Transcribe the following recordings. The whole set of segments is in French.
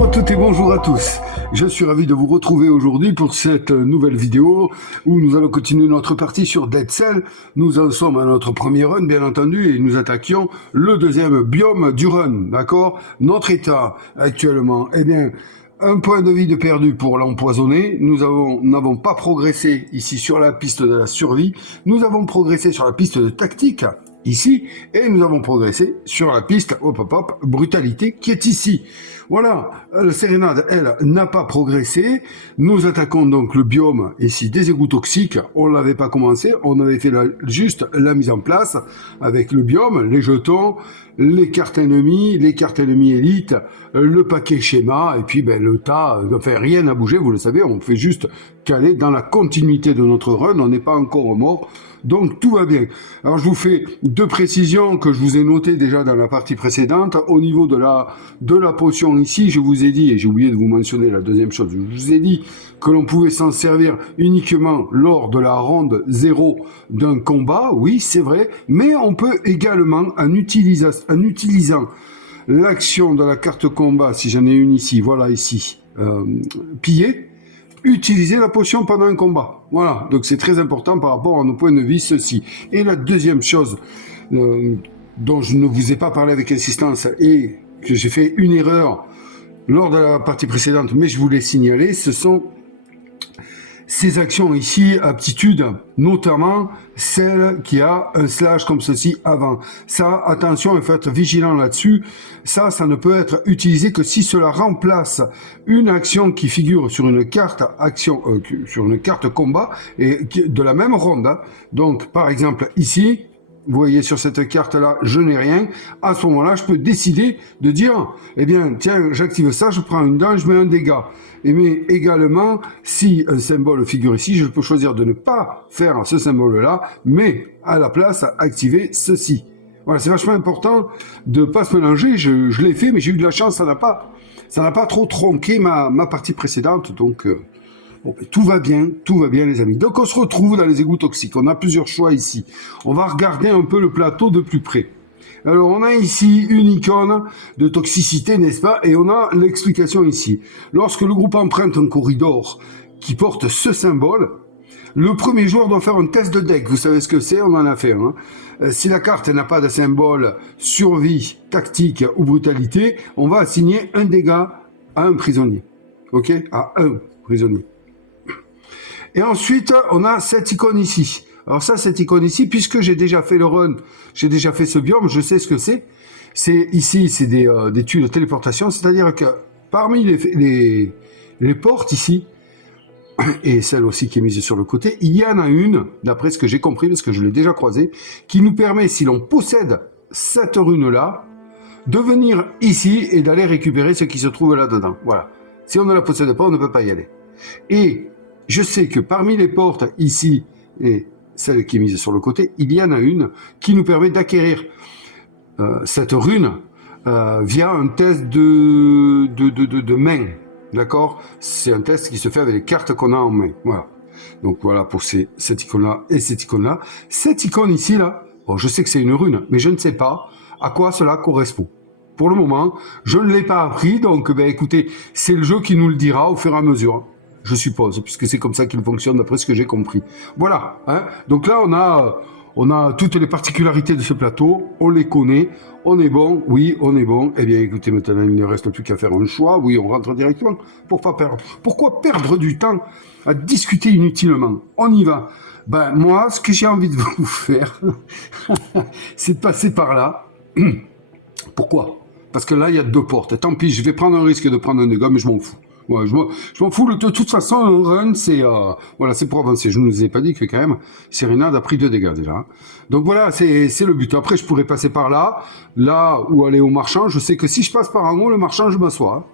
Bonjour à toutes et bonjour à tous. Je suis ravi de vous retrouver aujourd'hui pour cette nouvelle vidéo où nous allons continuer notre partie sur Dead Cell. Nous en sommes à notre premier run, bien entendu, et nous attaquions le deuxième biome du run, d'accord? Notre état actuellement, eh bien, un point de vie de perdu pour l'empoisonner. Nous n'avons pas progressé ici sur la piste de la survie. Nous avons progressé sur la piste de tactique ici, et nous avons progressé sur la piste, brutalité, qui est ici. Voilà, la sérénade, elle, n'a pas progressé. Nous attaquons donc le biome, ici, des égouts toxiques. On l'avait pas commencé, on avait fait juste la mise en place avec le biome, les jetons, les cartes ennemies élites, le paquet schéma, et puis le tas, enfin rien n'a bougé, vous le savez, on fait juste caler dans la continuité de notre run, on n'est pas encore mort. Donc tout va bien. Alors je vous fais deux précisions que je vous ai notées déjà dans la partie précédente. Au niveau de la potion ici, je vous ai dit, et j'ai oublié de vous mentionner la deuxième chose, je vous ai dit que l'on pouvait s'en servir uniquement lors de la ronde 0 d'un combat, oui c'est vrai, mais on peut également en utilisant l'action de la carte combat, si j'en ai une ici, voilà ici, piller, utiliser la potion pendant un combat. Voilà, donc c'est très important par rapport à nos points de vie, ceci. Et la deuxième chose dont je ne vous ai pas parlé avec insistance et que j'ai fait une erreur lors de la partie précédente, mais je vous l'ai signalé, ce sont ces actions ici, aptitudes, notamment celle qui a un slash comme ceci avant. Ça, attention, il faut être vigilant là-dessus. Ça ne peut être utilisé que si cela remplace une action qui figure sur une carte action, sur une carte combat et de la même ronde. Hein. Donc, par exemple, ici, vous voyez sur cette carte-là, je n'ai rien. À ce moment-là, je peux décider de dire, eh bien, tiens, j'active ça, je prends une dent, je mets un dégât. Et mais également, si un symbole figure ici, je peux choisir de ne pas faire ce symbole-là, mais à la place, activer ceci. Voilà, c'est vachement important de ne pas se mélanger. Je l'ai fait, mais j'ai eu de la chance, ça n'a pas trop tronqué ma partie précédente, donc... Bon, tout va bien les amis. Donc on se retrouve dans les égouts toxiques. On a plusieurs choix ici. On va regarder un peu le plateau de plus près. Alors on a ici une icône de toxicité, n'est-ce pas? Et on a l'explication ici. Lorsque le groupe emprunte un corridor qui porte ce symbole, le premier joueur doit faire un test de deck. Vous savez ce que c'est? On en a fait un. Hein. Si la carte n'a pas de symbole survie, tactique ou brutalité, on va assigner un dégât à un prisonnier. Ok? À un prisonnier. Et ensuite, on a cette icône ici. Alors ça, cette icône ici, puisque j'ai déjà fait le run, j'ai déjà fait ce biome, je sais ce que c'est. C'est ici, c'est des tuyaux de téléportation, c'est-à-dire que parmi les portes ici, et celle aussi qui est mise sur le côté, il y en a une, d'après ce que j'ai compris, parce que je l'ai déjà croisée, qui nous permet, si l'on possède cette rune-là, de venir ici et d'aller récupérer ce qui se trouve là-dedans. Voilà. Si on ne la possède pas, on ne peut pas y aller. Et je sais que parmi les portes ici et celle qui est mise sur le côté, il y en a une qui nous permet d'acquérir cette rune via un test de main. D'accord? C'est un test qui se fait avec les cartes qu'on a en main. Voilà. Donc voilà pour cette icône-là et cette icône-là. Cette icône ici, là, bon, je sais que c'est une rune, mais je ne sais pas à quoi cela correspond. Pour le moment, je ne l'ai pas appris, donc écoutez, c'est le jeu qui nous le dira au fur et à mesure. Je suppose, puisque c'est comme ça qu'il fonctionne d'après ce que j'ai compris. Voilà. Hein. Donc là, on a toutes les particularités de ce plateau, on les connaît, on est bon, oui, on est bon. Eh bien, écoutez, maintenant, il ne reste plus qu'à faire un choix. Oui, on rentre directement pour pas perdre. Pourquoi perdre du temps à discuter inutilement? On y va. Ben, moi, ce que j'ai envie de vous faire, c'est de passer par là. Pourquoi? Parce que là, il y a deux portes. Tant pis, je vais prendre un risque de prendre un dégât, mais je m'en fous. Ouais, je m'en fous. De toute façon, un run, c'est voilà, c'est pour avancer. Je ne vous ai pas dit que quand même, Sérénade a pris 2 dégâts déjà. Donc voilà, c'est le but. Après, je pourrais passer par là où aller au marchand. Je sais que si je passe par en haut, le marchand, je m'assois.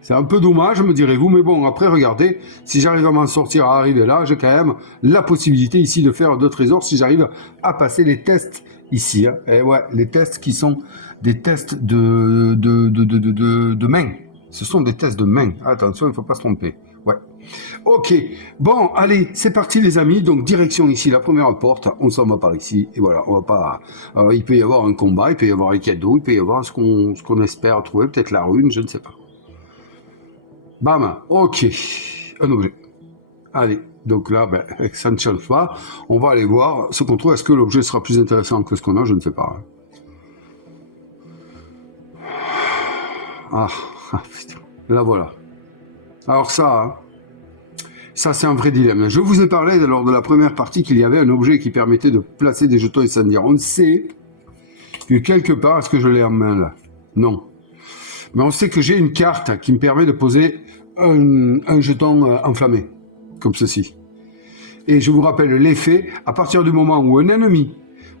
C'est un peu dommage, me direz-vous, mais bon, après, regardez, si j'arrive à m'en sortir, à arriver là, j'ai quand même la possibilité ici de faire 2 trésors si j'arrive à passer les tests ici. Hein. Et ouais, les tests qui sont des tests de main. Ce sont des tests de main. Attention, il ne faut pas se tromper. Ouais. Ok. Bon, allez, c'est parti les amis. Donc, direction ici, la première porte. On s'en va par ici. Et voilà, on va pas... Alors, il peut y avoir un combat, il peut y avoir les cadeaux, il peut y avoir ce qu'on espère trouver, peut-être la rune, je ne sais pas. Bam, ok, un objet. Allez, donc là, ben, ça ne change pas. On va aller voir ce qu'on trouve. Est-ce que l'objet sera plus intéressant que ce qu'on a? Je ne sais pas. Ah, putain. Là, voilà. Alors ça, ça c'est un vrai dilemme. Je vous ai parlé lors de la première partie qu'il y avait un objet qui permettait de placer des jetons incendiaires. On sait que quelque part, est-ce que je l'ai en main là? Non. Mais on sait que j'ai une carte qui me permet de poser un jeton enflammé, comme ceci. Et je vous rappelle l'effet, à partir du moment où un ennemi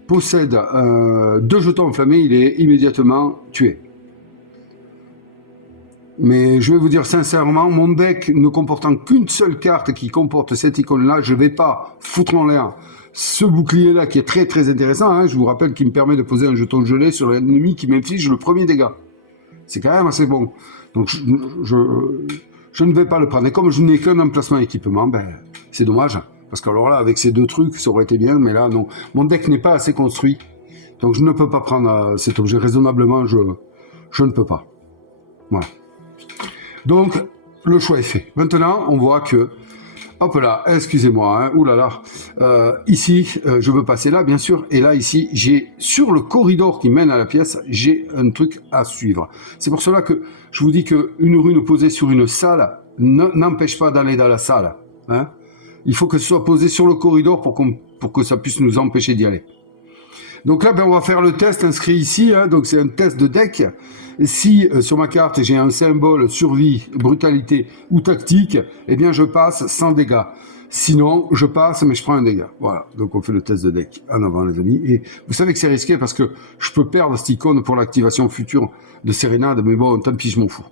possède 2 jetons enflammés, il est immédiatement tué. Mais je vais vous dire sincèrement, mon deck ne comportant qu'une seule carte qui comporte cette icône-là, je ne vais pas foutre en l'air ce bouclier-là qui est très très intéressant. Hein, je vous rappelle qu'il me permet de poser un jeton gelé sur l'ennemi qui m'inflige le premier dégât. C'est quand même assez bon. Donc je ne vais pas le prendre. Et comme je n'ai qu'un emplacement équipement, ben, c'est dommage. Parce que alors là, avec ces 2 trucs, ça aurait été bien, mais là, non. Mon deck n'est pas assez construit. Donc je ne peux pas prendre cet objet. Raisonnablement, je ne peux pas. Voilà. Donc, le choix est fait. Maintenant, on voit que, hop là, excusez-moi, hein, oulala, ici, je veux passer là, bien sûr, et là, ici, j'ai, sur le corridor qui mène à la pièce, j'ai un truc à suivre. C'est pour cela que je vous dis qu'une rune posée sur une salle n'empêche pas d'aller dans la salle. Hein. Il faut que ce soit posé sur le corridor pour que ça puisse nous empêcher d'y aller. Donc là, ben, on va faire le test inscrit ici. Hein, donc c'est un test de deck. Si sur ma carte j'ai un symbole survie, brutalité ou tactique, eh bien je passe sans dégâts. Sinon, je passe mais je prends un dégât. Voilà. Donc on fait le test de deck en avant, les amis. Et vous savez que c'est risqué parce que je peux perdre cette icône pour l'activation future de Sérénade, mais bon, tant pis, je m'en fous.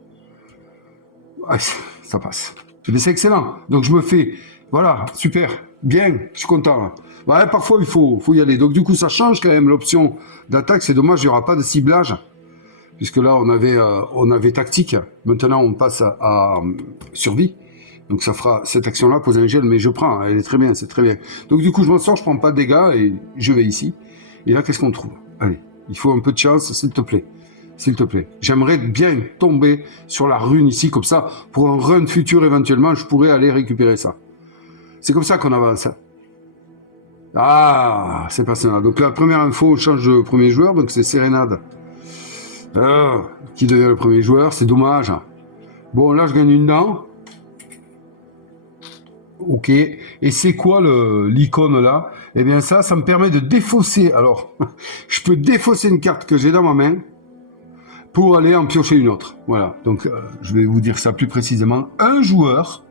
Ah, ça passe. Mais c'est excellent. Donc je me fais, voilà, super, bien, je suis content. Ouais, parfois il faut y aller. Donc du coup, ça change quand même l'option d'attaque. C'est dommage, il n'y aura pas de ciblage. Puisque là, on avait tactique. Maintenant, on passe à survie. Donc ça fera cette action-là, poser un gel, mais je prends. Elle est très bien, c'est très bien. Donc du coup, je m'en sors, je prends pas de dégâts et je vais ici. Et là, qu'est-ce qu'on trouve? Allez, il faut un peu de chance, s'il te plaît. S'il te plaît. J'aimerais bien tomber sur la rune ici, comme ça, pour un run futur éventuellement, je pourrais aller récupérer ça. C'est comme ça qu'on avance. Ah, c'est pas ça. Donc la première info, on change de premier joueur, donc c'est Sérénade. Qui devient le premier joueur, c'est dommage. Bon, là, je gagne une dent. Ok. Et c'est quoi l'icône là? Eh bien, ça me permet de défausser. Alors, je peux défausser une carte que j'ai dans ma main pour aller en piocher une autre. Voilà. Donc, je vais vous dire ça plus précisément. Un joueur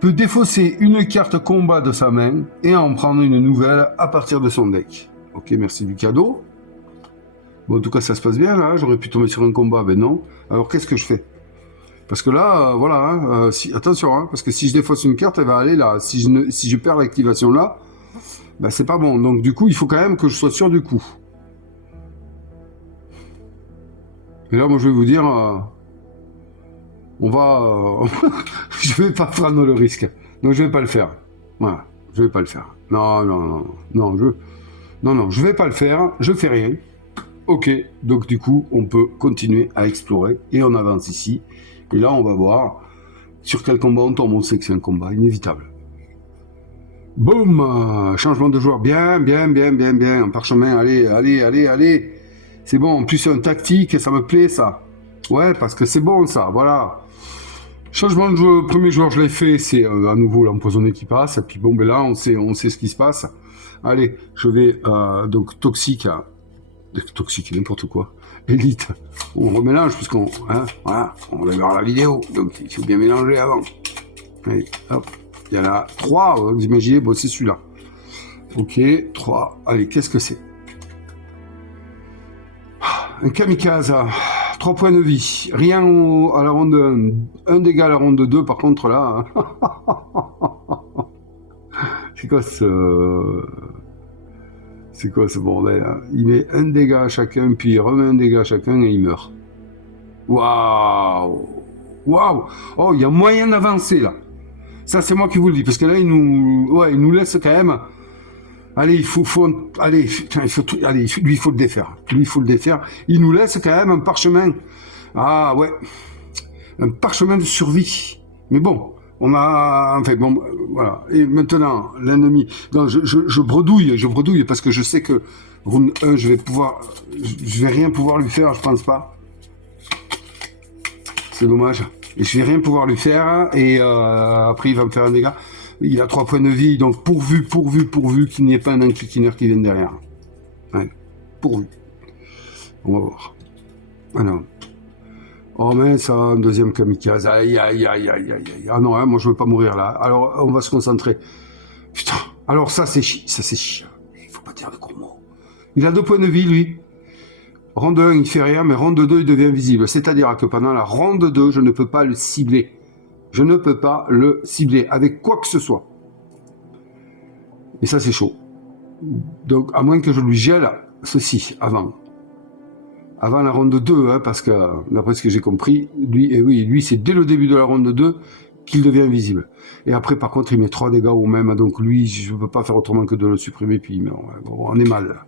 peut défausser une carte combat de sa main et en prendre une nouvelle à partir de son deck. Ok, merci du cadeau. Bon, en tout cas, ça se passe bien, là. J'aurais pu tomber sur un combat, ben non. Alors, qu'est-ce que je fais? Parce que là, voilà, hein, attention, hein, parce que si je défausse une carte, elle va aller là. Si je perds l'activation là, ben c'est pas bon. Donc, du coup, il faut quand même que je sois sûr du coup. Et là, moi, je vais vous dire, on va... je vais pas prendre le risque. Donc, je vais pas le faire. Voilà, je vais pas le faire. Non, je vais pas le faire. Je fais rien. Ok, donc du coup, on peut continuer à explorer et on avance ici. Et là, on va voir sur quel combat on tombe. On sait que c'est un combat inévitable. Boum, changement de joueur, bien, un parchemin, allez. C'est bon, en plus c'est un tactique, ça me plaît ça. Ouais, parce que c'est bon ça, voilà. Changement de joueur, premier joueur je l'ai fait, c'est à nouveau l'empoisonné qui passe. Et puis bon, ben là, on sait ce qui se passe. Allez, je vais, donc toxique, n'importe quoi. Élite, on remélange puisqu'on, hein, voilà, on va voir la vidéo, donc il faut bien mélanger avant. Allez, hop, il y en a 3, vous imaginez, bon c'est celui-là. Ok, 3, allez, qu'est-ce que c'est? Un kamikaze, 3 points de vie, rien à la ronde 1, 1 dégât à la ronde 2, par contre là, c'est quoi ce... C'est quoi ce bordel hein? Il met 1 dégât à chacun, puis il remet 1 dégât à chacun et il meurt. Waouh! Oh, il y a moyen d'avancer là. Ça, c'est moi qui vous le dis, parce que là, il nous laisse quand même... Allez, lui, il faut le défaire. Il nous laisse quand même un parchemin. Ah, ouais. un parchemin de survie. Mais bon, on a... Enfin bon, voilà. Et maintenant, l'ennemi... Non, je bredouille parce que je sais que round 1, je vais rien pouvoir lui faire, je pense pas. C'est dommage. Et je vais rien pouvoir lui faire, et après il va me faire un dégât. Il a 3 points de vie, donc pourvu qu'il n'y ait pas un enquiquineur qui vienne derrière. Ouais, pourvu. On va voir. Ah non. Oh mince, un deuxième kamikaze. Aïe. Ah non, hein, moi je veux pas mourir là. Alors on va se concentrer. Putain. Alors ça c'est chiant. Il faut pas dire de gros mots. Il a 2 points de vie lui. Ronde 1 il fait rien, mais ronde 2 il devient visible. C'est-à-dire que pendant la ronde 2, je ne peux pas le cibler. Je ne peux pas le cibler avec quoi que ce soit. Et ça c'est chaud. Donc à moins que je lui gèle ceci avant la ronde 2, hein, parce que d'après ce que j'ai compris, lui c'est dès le début de la ronde 2 qu'il devient invisible. Et après par contre il met 3 dégâts au même, donc lui je ne peux pas faire autrement que de le supprimer, puis bon, on est mal.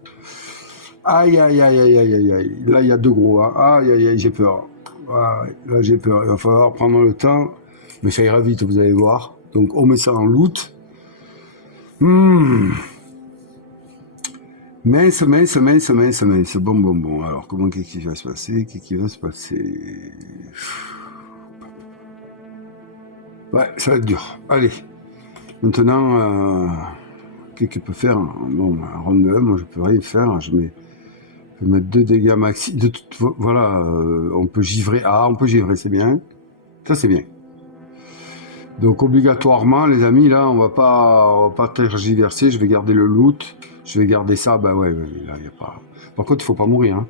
Aïe. Là il y a 2 gros, hein. Aïe, j'ai peur. Ah, là j'ai peur, il va falloir prendre le temps, mais ça ira vite, vous allez voir. Donc on met ça en loot. Mince. Bon. Alors, qu'est-ce qui va se passer? Ouais, ça va être dur. Allez. Maintenant, qu'est-ce qu'il peut faire? Bon, ronde 1, moi, je peux rien faire. Je vais mettre 2 dégâts maxi. Voilà, on peut givrer. Ah, on peut givrer, c'est bien. Ça, c'est bien. Donc, obligatoirement, les amis, là, on va pas tergiverser. Je vais garder le loot. Je vais garder ça, bah ouais, là, y a pas... Par contre, il faut pas mourir, hein.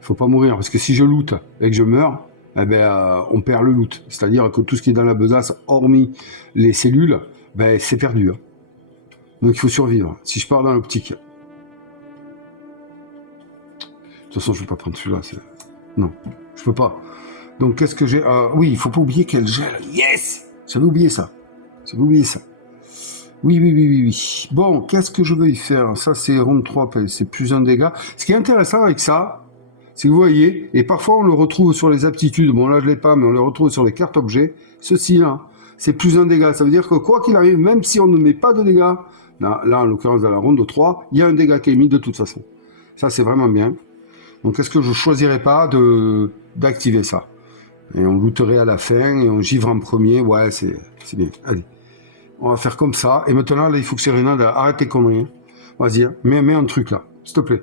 Il faut pas mourir, parce que si je loot et que je meurs, eh ben, on perd le loot. C'est-à-dire que tout ce qui est dans la besace, hormis les cellules, ben, c'est perdu, hein. Donc, il faut survivre. Si je pars dans l'optique... De toute façon, je ne peux pas prendre celui-là. Non, je peux pas. Donc, qu'est-ce que j'ai... oui, il faut pas oublier qu'elle gèle. Yes! J'avais oublié ça. Oui. Bon, qu'est-ce que je veux y faire? Ça, c'est ronde 3, c'est plus un dégât. Ce qui est intéressant avec ça, c'est que vous voyez, et parfois on le retrouve sur les aptitudes, bon là je l'ai pas, mais on le retrouve sur les cartes objets, ceci là, c'est plus un dégât. Ça veut dire que quoi qu'il arrive, même si on ne met pas de dégâts, là en l'occurrence dans la ronde 3, il y a un dégât qui est mis de toute façon. Ça c'est vraiment bien. Donc est-ce que je choisirais pas d'activer ça? Et on looterait à la fin, et on givre en premier, ouais c'est bien, allez. On va faire comme ça. Et maintenant, là, il faut que Serena arrête tes conneries. Vas-y, hein. Mets un truc là, s'il te plaît.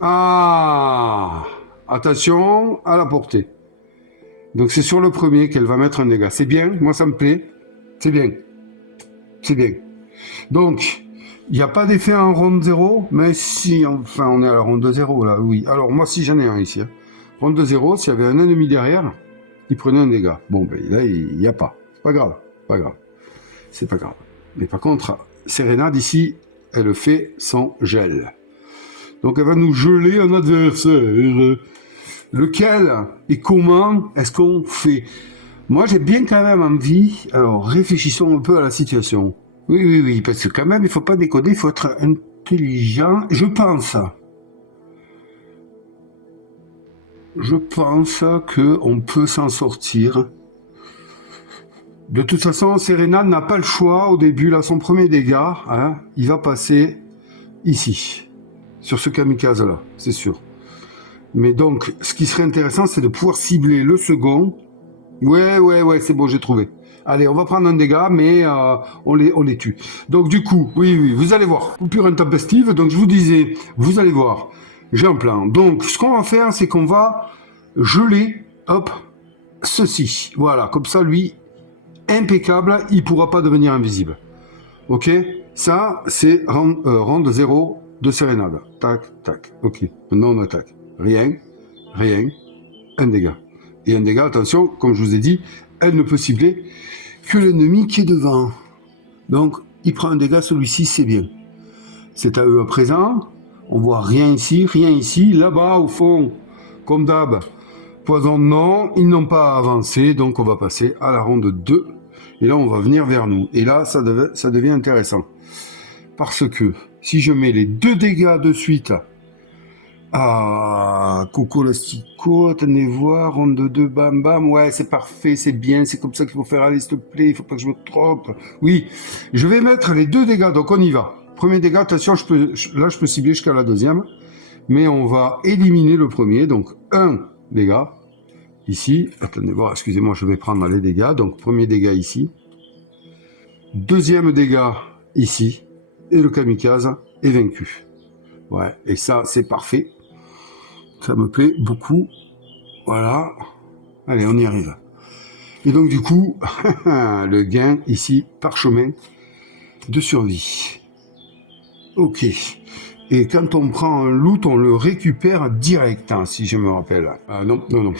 Ah! Attention à la portée. Donc, c'est sur le premier qu'elle va mettre un dégât. C'est bien, moi, ça me plaît. C'est bien. Donc, il n'y a pas d'effet en ronde 0, mais si, enfin, on est à la ronde 0, là, oui. Alors, moi, si j'en ai un ici. Hein. Ronde 0, s'il y avait un ennemi derrière, il prenait un dégât. Bon, ben là, il n'y a pas. C'est pas grave. C'est pas grave. Mais par contre, Serena d'ici, elle fait son gel. Donc elle va nous geler un adversaire. Lequel et comment est-ce qu'on fait? Moi j'ai bien quand même envie, alors réfléchissons un peu à la situation. Oui, parce que quand même il faut pas déconner, il faut être intelligent. Je pense qu'on peut s'en sortir. De toute façon, Serena n'a pas le choix au début, là, son premier dégât, hein, il va passer ici, sur ce kamikaze-là, c'est sûr. Mais donc, ce qui serait intéressant, c'est de pouvoir cibler le second. Ouais, c'est bon, j'ai trouvé. Allez, on va prendre un dégât, mais on les tue. Donc du coup, oui, vous allez voir, coupure intempestive, donc je vous disais, vous allez voir, j'ai un plan. Donc, ce qu'on va faire, c'est qu'on va geler, hop, ceci. Voilà, comme ça, lui... impeccable, il pourra pas devenir invisible. Ok, ça c'est ronde 0 de sérénade. Tac. Ok, maintenant on attaque. Rien, un dégât. Et un dégât, attention, comme je vous ai dit, elle ne peut cibler que l'ennemi qui est devant. Donc il prend un dégât, celui-ci c'est bien. C'est à eux à présent. On voit rien ici. Là-bas au fond, comme d'hab, poison non, ils n'ont pas avancé, donc on va passer à la ronde 2. Et là, on va venir vers nous. Et là, ça devient intéressant. Parce que si je mets les 2 dégâts de suite Ah, Coco Lastico, attendez voir, ronde de 2, bam bam, ouais, c'est parfait, c'est bien, c'est comme ça qu'il faut faire, allez, s'il te plaît, il faut pas que je me trompe. Oui, je vais mettre les 2 dégâts, donc on y va. Premier dégât, attention, là je peux cibler jusqu'à la deuxième, mais on va éliminer le premier, donc un dégât, ici, attendez voir, excusez-moi, je vais prendre les dégâts, donc premier dégât ici, deuxième dégât ici, et le kamikaze est vaincu. Ouais, et ça, c'est parfait. Ça me plaît beaucoup. Voilà. Allez, on y arrive. Et donc, du coup, le gain ici, parchemin de survie. Ok. Et quand on prend un loot, on le récupère direct, hein, si je me rappelle. Ah non, non, non.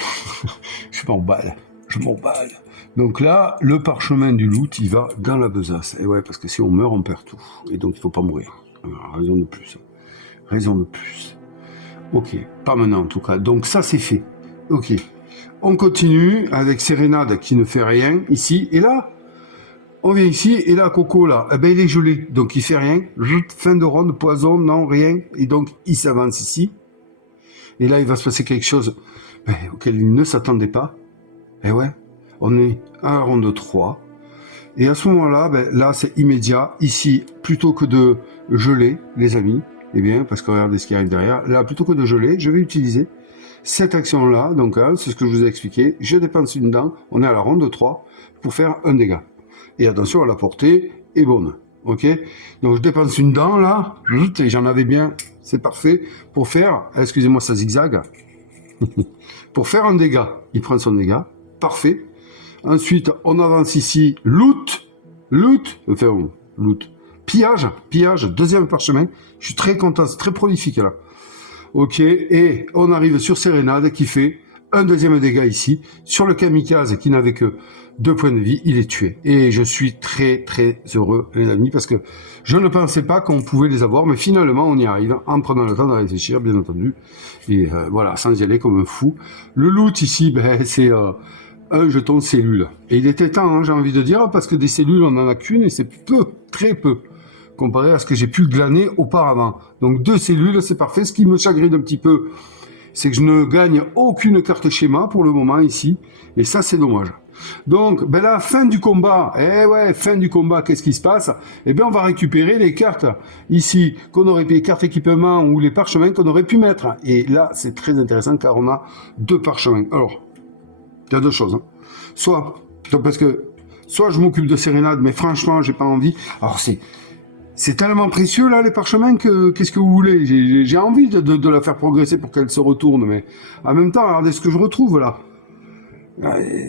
Je m'emballe. Je m'emballe. Donc là, le parchemin du loot, il va dans la besace. Et ouais, parce que si on meurt, on perd tout. Et donc, il faut pas mourir. Alors, raison de plus. Raison de plus. Ok, pas maintenant en tout cas. Donc ça c'est fait. Ok. On continue avec Sérénade qui ne fait rien ici. Et là, on vient ici et là, Coco là, eh ben, il est gelé. Donc il fait rien. Fin de ronde, poison, non, rien. Et donc il s'avance ici. Et là, il va se passer quelque chose auquel il ne s'attendait pas. Et ouais, on est à la ronde 3. Et à ce moment-là, là c'est immédiat. Ici, plutôt que de geler, les amis, eh bien, parce que regardez ce qui arrive derrière. Là, plutôt que de geler, je vais utiliser cette action-là. Donc, hein, c'est ce que je vous ai expliqué. Je dépense une dent. On est à la ronde 3 pour faire un dégât. Et attention, la portée est bonne. Ok. Donc, je dépense une dent là. Et j'en avais bien. C'est parfait pour faire. Excusez-moi, ça zigzag. Pour faire un dégât. Il prend son dégât. Parfait. Ensuite, on avance ici. Loot. Enfin, loot. Pillage, deuxième parchemin. Je suis très content, c'est très prolifique là. Ok, et on arrive sur Sérénade qui fait un deuxième dégât ici. Sur le kamikaze qui n'avait que 2 points de vie, il est tué. Et je suis très très heureux les amis parce que je ne pensais pas qu'on pouvait les avoir, mais finalement on y arrive en prenant le temps de réfléchir bien entendu. Et voilà, sans y aller comme un fou. Le loot ici, c'est un jeton cellule. Et il était temps, hein, j'ai envie de dire, parce que des cellules on en a qu'une et c'est peu, très peu comparé à ce que j'ai pu glaner auparavant. Donc 2 cellules, c'est parfait. Ce qui me chagrine un petit peu, c'est que je ne gagne aucune carte schéma pour le moment ici. Et ça, c'est dommage. Donc, la fin du combat. Fin du combat, qu'est-ce qui se passe? Eh bien, on va récupérer les cartes ici, qu'on aurait pu, les cartes équipement ou les parchemins qu'on aurait pu mettre. Et là, c'est très intéressant car on a 2 parchemins. Alors, il y a 2 choses. Hein. Soit je m'occupe de Sérénade, mais franchement, j'ai pas envie. Alors, c'est tellement précieux là les parchemins que qu'est-ce que vous voulez, j'ai envie de la faire progresser pour qu'elle se retourne, mais en même temps regardez ce que je retrouve là.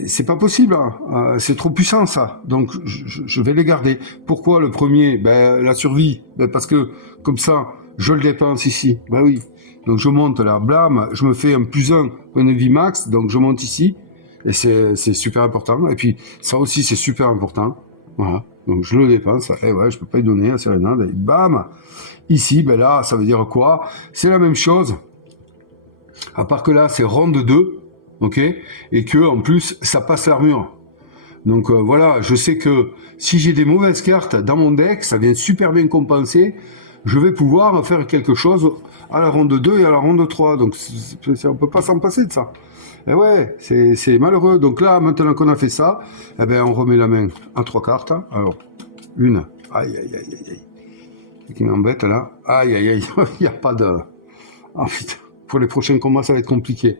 C'est pas possible, hein. C'est trop puissant ça, donc je vais les garder. Pourquoi le premier? La survie, parce que comme ça je le dépense ici, oui. Donc je monte là, blam, je me fais un +1 point de vie max, donc je monte ici, et c'est super important, et puis ça aussi c'est super important, voilà. Donc je le dépense, et ouais, je peux pas y donner à Sérénade, et bam. Ici, là, ça veut dire quoi? C'est la même chose, à part que là, c'est ronde 2, ok? Et que, en plus, ça passe l'armure. Donc voilà, je sais que si j'ai des mauvaises cartes dans mon deck, ça vient super bien compenser, je vais pouvoir faire quelque chose à la ronde 2 et à la ronde 3, donc on peut pas s'en passer de ça. Et ouais, c'est malheureux. Donc là, maintenant qu'on a fait ça, on remet la main à 3 cartes. Alors, une. Aïe, aïe, aïe, aïe, aïe. Ce qui m'embête là. Aïe, aïe, aïe. Il n'y a pas de... Ah putain. Pour les prochains combats, ça va être compliqué.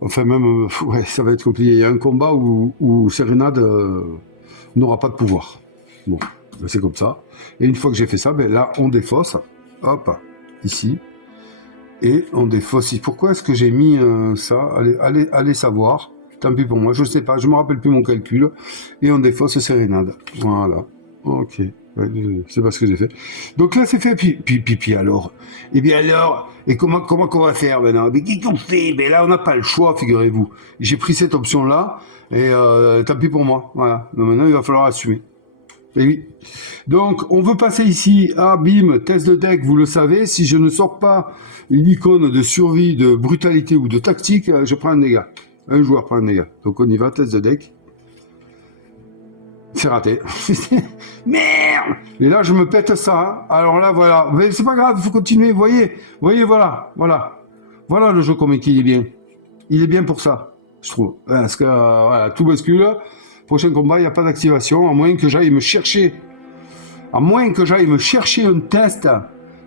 Enfin, même, ouais, ça va être compliqué. Il y a un combat où Sérénade n'aura pas de pouvoir. Bon, c'est comme ça. Et une fois que j'ai fait ça, là, on défausse. Hop, ici. Et on défausse. Pourquoi est-ce que j'ai mis ça? Allez savoir. Tant pis pour moi, je sais pas, je me rappelle plus mon calcul. Et on défausse Sérénade. Voilà. Ok. Ouais, c'est pas ce que j'ai fait. Donc là, c'est fait. Puis alors. Eh bien alors, et comment qu'on va faire maintenant? Mais qu'est-ce qu'on fait? Là, on n'a pas le choix, figurez-vous. J'ai pris cette option-là. Et tant pis pour moi. Voilà. Donc maintenant, il va falloir assumer. Et oui. Donc, on veut passer ici à bim, test de deck, vous le savez. Si je ne sors pas une icône de survie, de brutalité ou de tactique, je prends un dégât. Un joueur prend un dégât. Donc, on y va, test de deck. C'est raté. Merde! Et là, je me pète ça. Hein. Alors là, voilà. Mais c'est pas grave, il faut continuer. Vous voyez, voilà. Voilà le jeu comme il est bien. Il est bien pour ça, je trouve. Parce que, voilà, tout bascule. Prochain combat, il n'y a pas d'activation, à moins que j'aille me chercher un test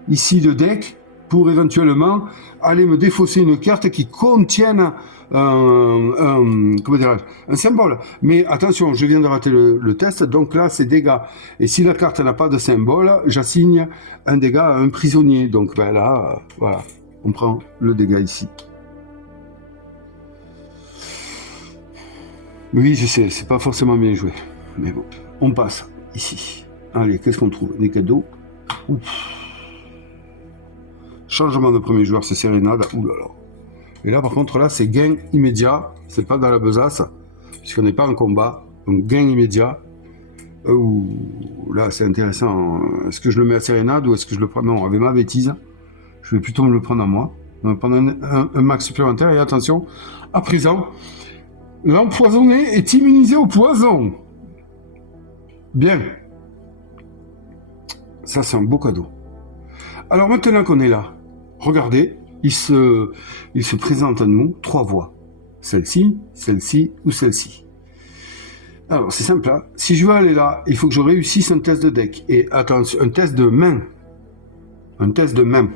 ici de deck pour éventuellement aller me défausser une carte qui contienne un symbole. Mais attention, je viens de rater le test, donc là c'est dégâts. Et si la carte n'a pas de symbole, j'assigne un dégât à un prisonnier. Donc ben là, voilà, on prend le dégât ici. Oui, je sais, c'est pas forcément bien joué. Mais bon, on passe ici. Allez, qu'est-ce qu'on trouve? Des cadeaux. Ouf. Changement de premier joueur, c'est Sérénade. Ouh là là. Et là, par contre, là, c'est gain immédiat. C'est pas dans la besace, puisqu'on n'est pas en combat. Donc, gain immédiat. Là, c'est intéressant. Est-ce que je le mets à Sérénade ou est-ce que je le prends? Non, avec ma bêtise, je vais plutôt me le prendre à moi. On va prendre un max supplémentaire. Et attention, à présent, l'empoisonné est immunisé au poison. Bien. Ça, c'est un beau cadeau. Alors, maintenant qu'on est là, regardez, il se présente à nous 3 voies. Celle-ci, celle-ci ou celle-ci. Alors, c'est simple, hein. Si je veux aller là, il faut que je réussisse un test de deck. Et attention, un test de main. Un test de main.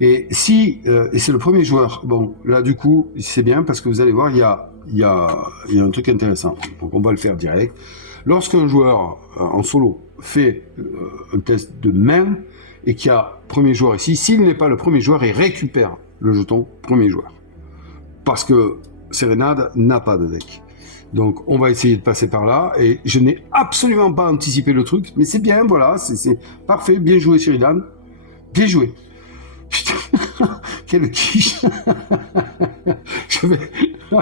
Et si, et c'est le premier joueur, bon, là, du coup, c'est bien parce que vous allez voir, il y a un truc intéressant. Donc, on va le faire direct. Lorsqu'un joueur en solo fait un test de main et qu'il y a premier joueur ici, s'il n'est pas le premier joueur, il récupère le jeton premier joueur. Parce que Sérénade n'a pas de deck. Donc on va essayer de passer par là, et je n'ai absolument pas anticipé le truc, mais c'est bien, voilà, c'est parfait, bien joué Sheridan, bien joué. Putain, quelle quiche.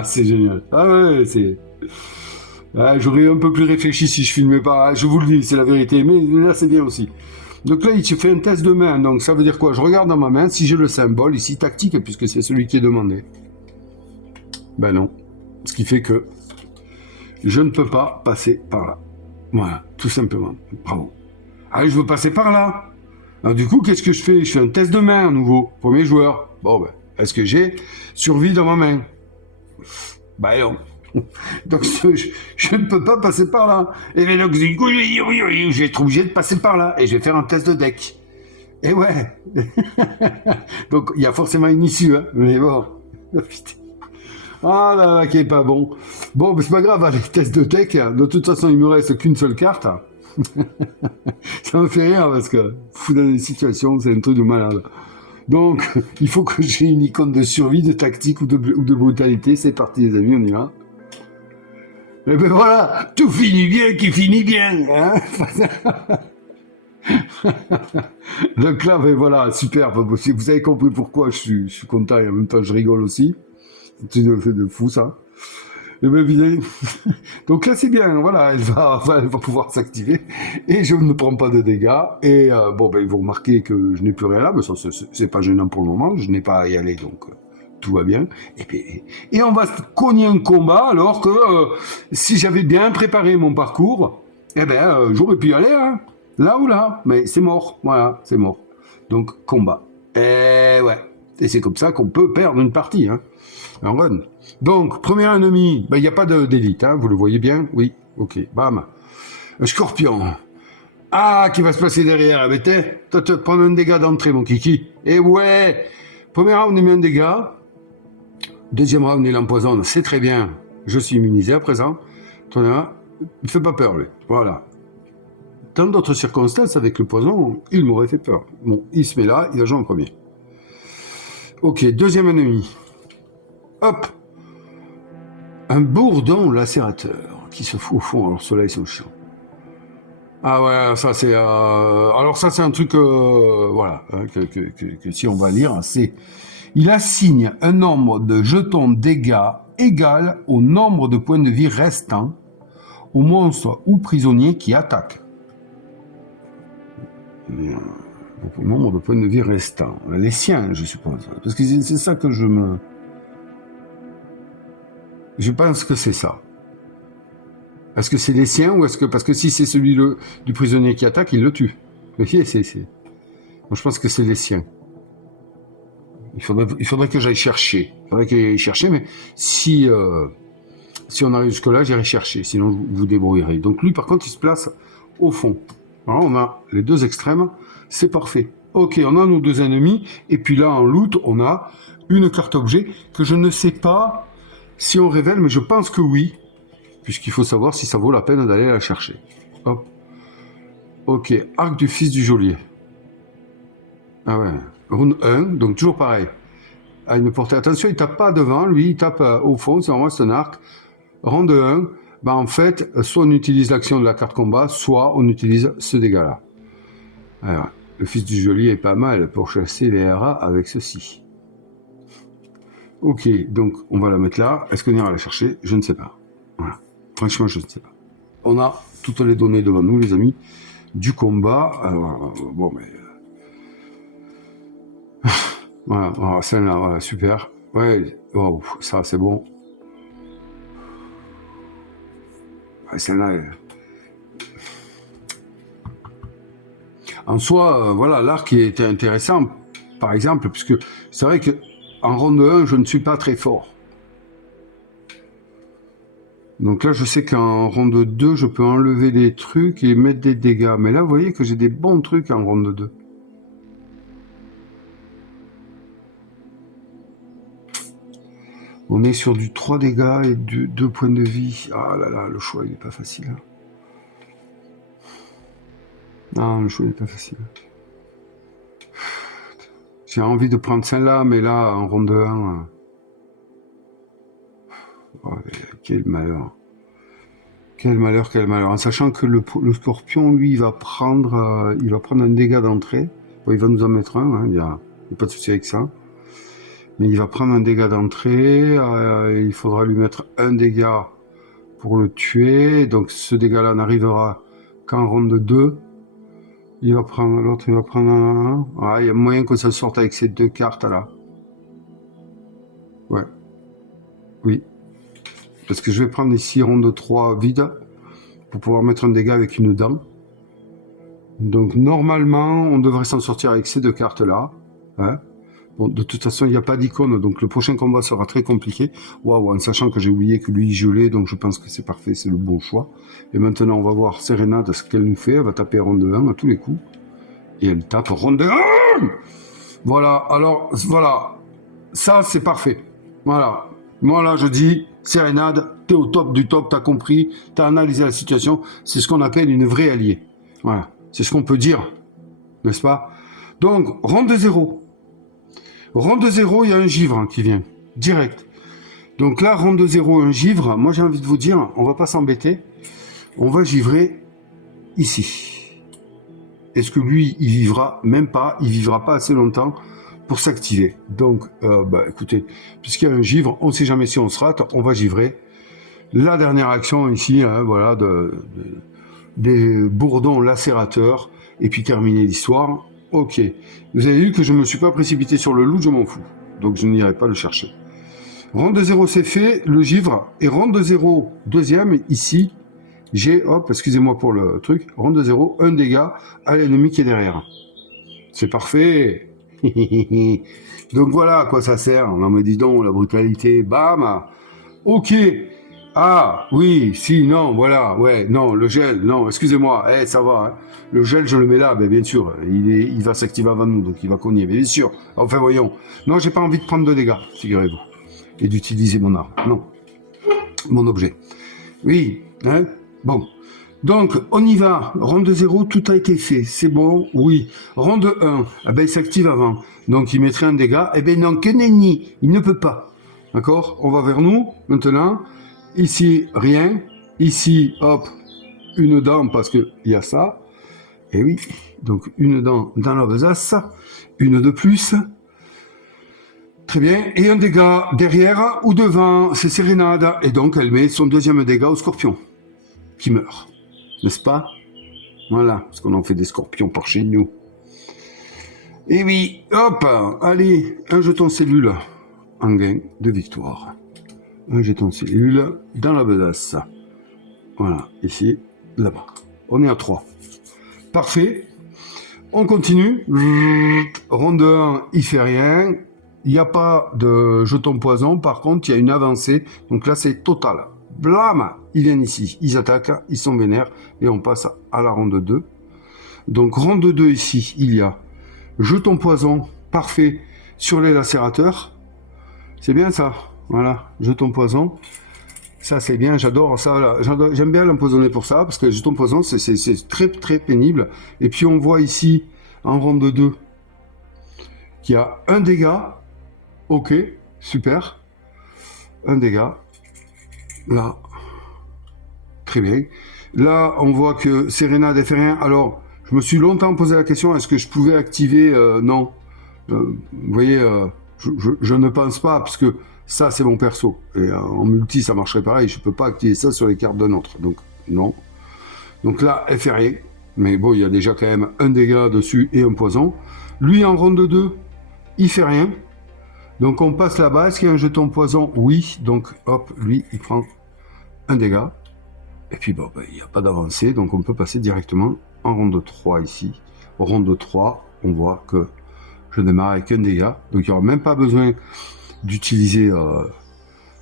C'est génial. Ah ouais, c'est... j'aurais un peu plus réfléchi si je filmais pas, je vous le dis, c'est la vérité, mais là c'est bien aussi. Donc là, il se fait un test de main, donc ça veut dire quoi? Je regarde dans ma main, si j'ai le symbole, ici tactique, puisque c'est celui qui est demandé. Ben non. Ce qui fait que je ne peux pas passer par là. Voilà, tout simplement. Bravo. Allez, je veux passer par là. Alors, du coup, qu'est-ce que je fais? Je fais un test de main à nouveau. Premier joueur. Bon, ben, est-ce que j'ai survie dans ma main? Ben non. Donc, je ne peux pas passer par là. Et bien, donc, du coup, je vais être obligé de passer par là. Et je vais faire un test de deck. Et ouais. Donc, il y a forcément une issue, hein. Mais bon. Ah là là, qui est pas bon. Bon, mais c'est pas grave, les tests de deck. De toute façon, il me reste qu'une seule carte. Ça me fait rire parce que, dans des situations, c'est un truc de malade. Donc, il faut que j'ai une icône de survie, de tactique ou de brutalité. C'est parti, les amis, on y va. Et ben voilà, tout finit bien qui finit bien. Hein. Donc là, ben voilà, super. Vous avez compris pourquoi je suis content et en même temps je rigole aussi. C'est une fait de fou ça. Et ben, donc là c'est bien, voilà, elle va pouvoir s'activer et je ne prends pas de dégâts. Et bon, ben vous remarquez que je n'ai plus rien là, mais ça c'est pas gênant pour le moment, je n'ai pas à y aller, donc tout va bien. Et on va cogner un combat alors que si j'avais bien préparé mon parcours, eh ben j'aurais pu y aller, hein, là ou là, mais c'est mort, voilà, c'est mort. Donc combat. Et ouais, et c'est comme ça qu'on peut perdre une partie, hein. En run. Donc, premier ennemi, il n'y a pas d'élite, hein, vous le voyez bien? Oui, ok, bam. Un scorpion. Ah, qui va se passer derrière? Eh ben, toi, tu vas te prendre un dégât d'entrée, mon kiki. Et ouais, premier round, il met un dégât. Deuxième round, il empoisonne, c'est très bien. Je suis immunisé à présent. Il ne fait pas peur, lui. Voilà. Dans d'autres circonstances, avec le poison, il m'aurait fait peur. Bon, il se met là, il a joué en premier. Ok, deuxième ennemi. Hop! Un bourdon lacérateur qui se fout au fond. Alors ceux-là, ils sont chiants. Ah ouais, ça c'est... alors ça c'est un truc... voilà, hein, que si on va lire, c'est... Il assigne un nombre de jetons dégâts égal au nombre de points de vie restants au monstre ou prisonnier qui attaque. Au nombre de points de vie restants. Les siens, je suppose. Parce que c'est ça que je me... Je pense que c'est ça. Est-ce que c'est les siens ou est-ce que... Parce que si c'est celui du prisonnier qui attaque, il le tue. Vous voyez, moi, je pense que c'est les siens. Il faudrait que j'aille chercher. Il faudrait que j'aille chercher, mais si on arrive jusque-là, j'irai chercher. Sinon, vous vous débrouillerez. Donc lui, par contre, il se place au fond. Alors, on a les deux extrêmes. C'est parfait. Ok, on a nos deux ennemis. Et puis là, en loot, on a une carte objet que je ne sais pas si on révèle, mais je pense que oui. Puisqu'il faut savoir si ça vaut la peine d'aller la chercher. Hop. Ok, arc du fils du geôlier. Ah ouais. Round 1, donc toujours pareil. À une portée. Attention, il tape pas devant, lui, il tape au fond, c'est vraiment un arc. Round 1, bah en fait, soit on utilise l'action de la carte combat, soit on utilise ce dégât-là. Alors, le fils du geôlier est pas mal pour chasser les RA avec ceci. Ok, donc on va la mettre là. Est-ce qu'on ira la chercher? Je ne sais pas. Voilà. Franchement, je ne sais pas. On a toutes les données devant nous, les amis, du combat. Alors, bon, mais... voilà, celle-là, voilà, super. Ouais, oh, ça, c'est bon. Ouais, celle-là... En soi, voilà, l'arc était intéressant, par exemple, puisque c'est vrai que en ronde 1, je ne suis pas très fort. Donc là, je sais qu'en ronde 2, je peux enlever des trucs et mettre des dégâts. Mais là, vous voyez que j'ai des bons trucs en ronde 2. On est sur du 3 dégâts et 2 points de vie. Ah là là, le choix, il n'est pas facile. Non, le choix n'est pas facile. J'ai envie de prendre celle-là, mais là, en ronde 1... Oh, quel malheur. Quel malheur, quel malheur. En sachant que le scorpion, lui, il va prendre un dégât d'entrée. Bon, il va nous en mettre un, hein, il n'y a pas de souci avec ça. Mais il va prendre un dégât d'entrée. Il faudra lui mettre un dégât pour le tuer. Donc ce dégât-là n'arrivera qu'en ronde 2. Il va prendre l'autre, il va prendre un. Ah, il y a moyen que ça sorte avec ces deux cartes-là. Ouais. Oui. Parce que je vais prendre ici ronde 3 vide pour pouvoir mettre un dégât avec une dent. Donc normalement, on devrait s'en sortir avec ces deux cartes-là. Hein. Bon, de toute façon, il n'y a pas d'icône, donc le prochain combat sera très compliqué. Waouh, en sachant que j'ai oublié que lui, il gelait, donc je pense que c'est parfait, c'est le bon choix. Et maintenant, on va voir Serenade, ce qu'elle nous fait. Elle va taper ronde 1 à tous les coups. Et elle tape ronde 1. Voilà, alors, voilà. Ça, c'est parfait. Voilà. Moi, là, je dis, Serenade, t'es au top du top, t'as compris, t'as analysé la situation. C'est ce qu'on appelle une vraie alliée. Voilà. C'est ce qu'on peut dire. N'est-ce pas? Donc, ronde 0. Ronde 0, il y a un givre qui vient. Direct. Donc là, ronde 0, un givre. Moi, j'ai envie de vous dire, on va pas s'embêter. On va givrer ici. Est-ce que lui, il vivra? Même pas. Il vivra pas assez longtemps pour s'activer. Donc, écoutez, puisqu'il y a un givre, on ne sait jamais si on se rate, on va givrer. La dernière action ici, hein, voilà, des bourdons lacérateurs, et puis terminer l'histoire. Ok. Vous avez vu que je ne me suis pas précipité sur le loup, je m'en fous. Donc je n'irai pas le chercher. Ronde 0, c'est fait, le givre. Et ronde 0, deuxième, ici, j'ai, hop, excusez-moi pour le truc, ronde 0, un dégât à l'ennemi qui est derrière. C'est parfait. Donc voilà à quoi ça sert. Non mais dis donc, la brutalité, bam. Ok. Ah, oui, si, non, voilà, ouais, non, le gel, non, excusez-moi, ça va, hein. Le gel, je le mets là, bien sûr, il va s'activer avant nous, donc il va cogner, bien sûr. Enfin, voyons. Non, j'ai pas envie de prendre de dégâts, figurez-vous, et d'utiliser mon arme, non, mon objet. Oui, hein, bon. Donc, on y va, ronde 0, tout a été fait, c'est bon, oui. Ronde 1, il s'active avant, donc il mettrait un dégât, non, que nenni, il ne peut pas. D'accord? On va vers nous, maintenant. Ici, rien. Ici, hop, une dent, parce qu'il y a ça. Et oui, donc une dent dans la besace. Une de plus. Très bien. Et un dégât derrière ou devant, c'est Serenade. Et donc, elle met son deuxième dégât au scorpion, qui meurt. N'est-ce pas? Voilà, parce qu'on en fait des scorpions par chez nous. Et oui, hop, allez, un jeton cellule en gain de victoire. Un jeton cellule dans la besace. Voilà, ici, là-bas. On est à 3. Parfait. On continue. Ronde 1, il fait rien. Il n'y a pas de jeton poison. Par contre, il y a une avancée. Donc là, c'est total. Blam! Ils viennent ici. Ils attaquent. Ils sont vénères. Et on passe à la ronde 2. Donc, ronde 2 ici, il y a jeton poison. Parfait. Sur les lacérateurs. C'est bien ça. Voilà. Jeton poison. Ça, c'est bien, j'adore ça. Là. J'aime bien l'empoisonner pour ça, parce que les jetons poison, c'est très, très pénible. Et puis, on voit ici, en ronde 2, qu'il y a un dégât. Ok, super. Un dégât. Là. Très bien. Là, on voit que Sérénade fait rien. Alors, je me suis longtemps posé la question, est-ce que je pouvais activer non. Vous voyez, je ne pense pas, parce que ça, c'est mon perso. Et en multi, ça marcherait pareil. Je ne peux pas activer ça sur les cartes d'un autre. Donc, non. Donc là, elle fait rien. Mais bon, il y a déjà quand même un dégât dessus et un poison. Lui, en ronde 2, il fait rien. Donc, on passe là-bas. Est-ce qu'il y a un jeton poison? Oui. Donc, hop, lui, il prend un dégât. Et puis, bon, ben, il n'y a pas d'avancée. Donc, on peut passer directement en ronde 3 ici. Au ronde 3, on voit que je démarre avec un dégât. Donc, il n'y aura même pas besoin d'utiliser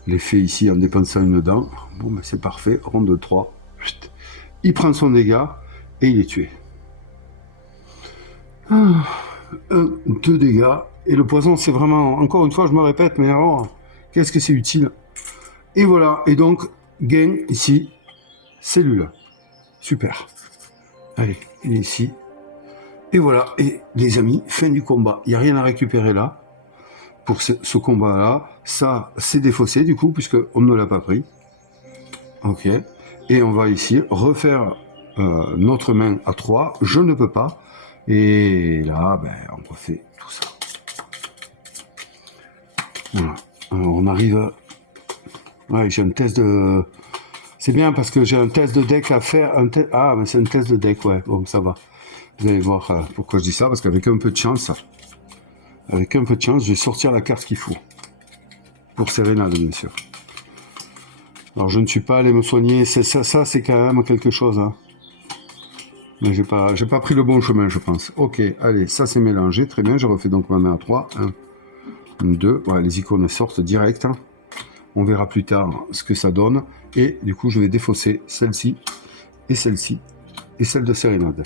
l'effet ici en dépensant une dent. Bon, ben c'est parfait. Ronde 3. Il prend son dégât et il est tué. 1, 2 dégâts. Et le poison, c'est vraiment, encore une fois, je me répète, mais alors, qu'est-ce que c'est utile? Et voilà. Et donc, gain ici, cellule. Super. Allez, il est ici. Et voilà. Et les amis, fin du combat. Il n'y a rien à récupérer là. Pour ce combat-là, ça, c'est défaussé du coup, puisqu'on ne l'a pas pris. Ok. Et on va ici refaire notre main à 3. Je ne peux pas. Et là, ben, on refait tout ça. Voilà. Alors, on arrive... Ouais, j'ai un test de... C'est bien parce que j'ai un test de deck à faire. Ah, mais c'est un test de deck, ouais. Bon, ça va. Vous allez voir pourquoi je dis ça, parce qu'avec un peu de chance... Avec un peu de chance, je vais sortir la carte qu'il faut. Pour Sérénade, bien sûr. Alors, je ne suis pas allé me soigner. Ça c'est quand même quelque chose. Hein. Mais j'ai pas pris le bon chemin, je pense. Ok, allez, ça c'est mélangé. Très bien, je refais donc ma main à 3. 1, 2. Ouais, les icônes sortent direct. Hein. On verra plus tard ce que ça donne. Et du coup, je vais défausser celle-ci et celle-ci et celle de Sérénade.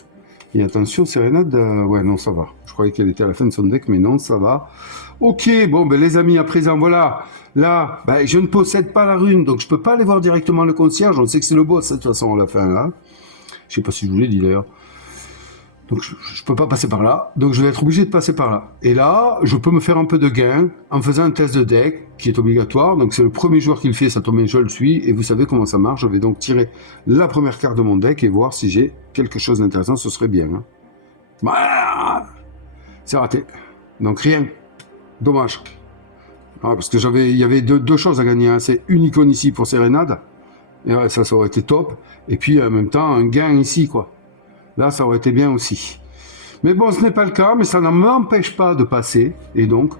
Et attention, Sérénade, ouais, non, ça va. Je croyais qu'elle était à la fin de son deck, mais non, ça va. Ok, bon, ben les amis, à présent, voilà. Là, ben, je ne possède pas la rune, donc je peux pas aller voir directement le concierge. On sait que c'est le boss, de toute façon, à la fin, là. Je sais pas si je vous l'ai dit, d'ailleurs. Donc, je peux pas passer par là. Donc, je vais être obligé de passer par là. Et là, je peux me faire un peu de gain en faisant un test de deck qui est obligatoire. Donc, c'est le premier joueur qui le fait, ça tombe bien, je le suis. Et vous savez comment ça marche. Je vais donc tirer la première carte de mon deck et voir si j'ai quelque chose d'intéressant. Ce serait bien. Hein. Ah, c'est raté. Donc, rien. Dommage. Ah, parce que il y avait deux choses à gagner. Hein. C'est une icône ici pour Sérénade. Et ouais, ça aurait été top. Et puis, en même temps, un gain ici, quoi. Là, ça aurait été bien aussi. Mais bon, ce n'est pas le cas, mais ça ne m'empêche pas de passer. Et donc,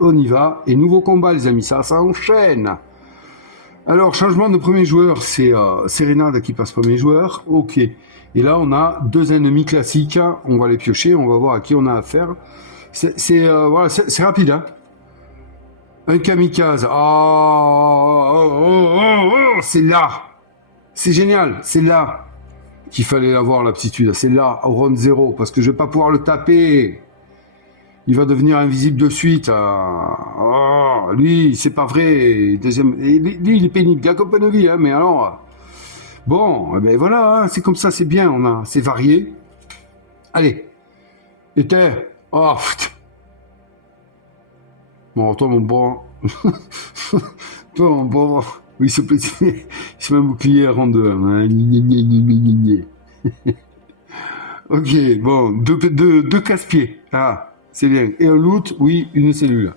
on y va. Et nouveau combat, les amis, ça enchaîne. Alors, changement de premier joueur, c'est Sérénade qui passe premier joueur. Ok. Et là, on a deux ennemis classiques. On va les piocher, on va voir à qui on a affaire. Voilà, c'est rapide, hein. Un kamikaze. C'est là. C'est génial, c'est là qu'il fallait l'avoir, l'aptitude. C'est là, au round 0, parce que je vais pas pouvoir le taper. Il va devenir invisible de suite. Lui, c'est pas vrai. Deuxième, lui, il est pénible. Gars comme vie, hein, mais alors... Bon, eh ben voilà, hein, c'est comme ça, c'est bien. C'est varié. Allez. Était. Oh, putain. Bon, toi, mon bon... toi, mon bon... Oui, il se plaît. Il se met un bouclier à rang 2. Ok, bon, deux casse-pieds. Ah, c'est bien. Et un loot, oui, une cellule.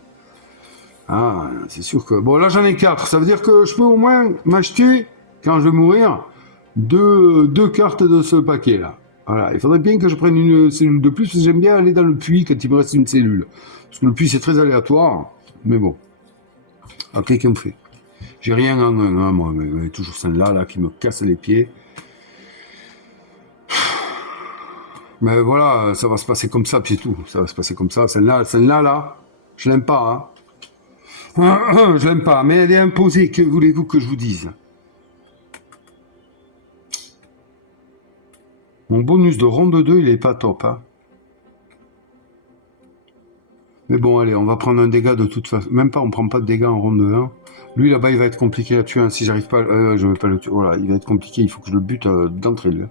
Ah, c'est sûr que... Bon, là, j'en ai 4. Ça veut dire que je peux au moins m'acheter, quand je vais mourir, deux cartes de ce paquet-là. Voilà, il faudrait bien que je prenne une cellule de plus, parce que j'aime bien aller dans le puits quand il me reste une cellule. Parce que le puits, c'est très aléatoire, mais bon. Ok, qu'on fait. J'ai rien en 1, hein, moi, mais toujours celle-là là, qui me casse les pieds. Mais voilà, ça va se passer comme ça, puis c'est tout. Ça va se passer comme ça. Celle-là, là, je l'aime pas. Hein. Je l'aime pas, mais elle est imposée. Que voulez-vous que je vous dise? Mon bonus de ronde 2, il est pas top. Hein. Mais bon, allez, on va prendre un dégât de toute façon. Même pas, on prend pas de dégâts en ronde 1. Lui, là-bas, il va être compliqué à tuer. Hein. Si j'arrive pas, je vais pas le tuer. Voilà, il va être compliqué. Il faut que je le bute d'entrée, lui.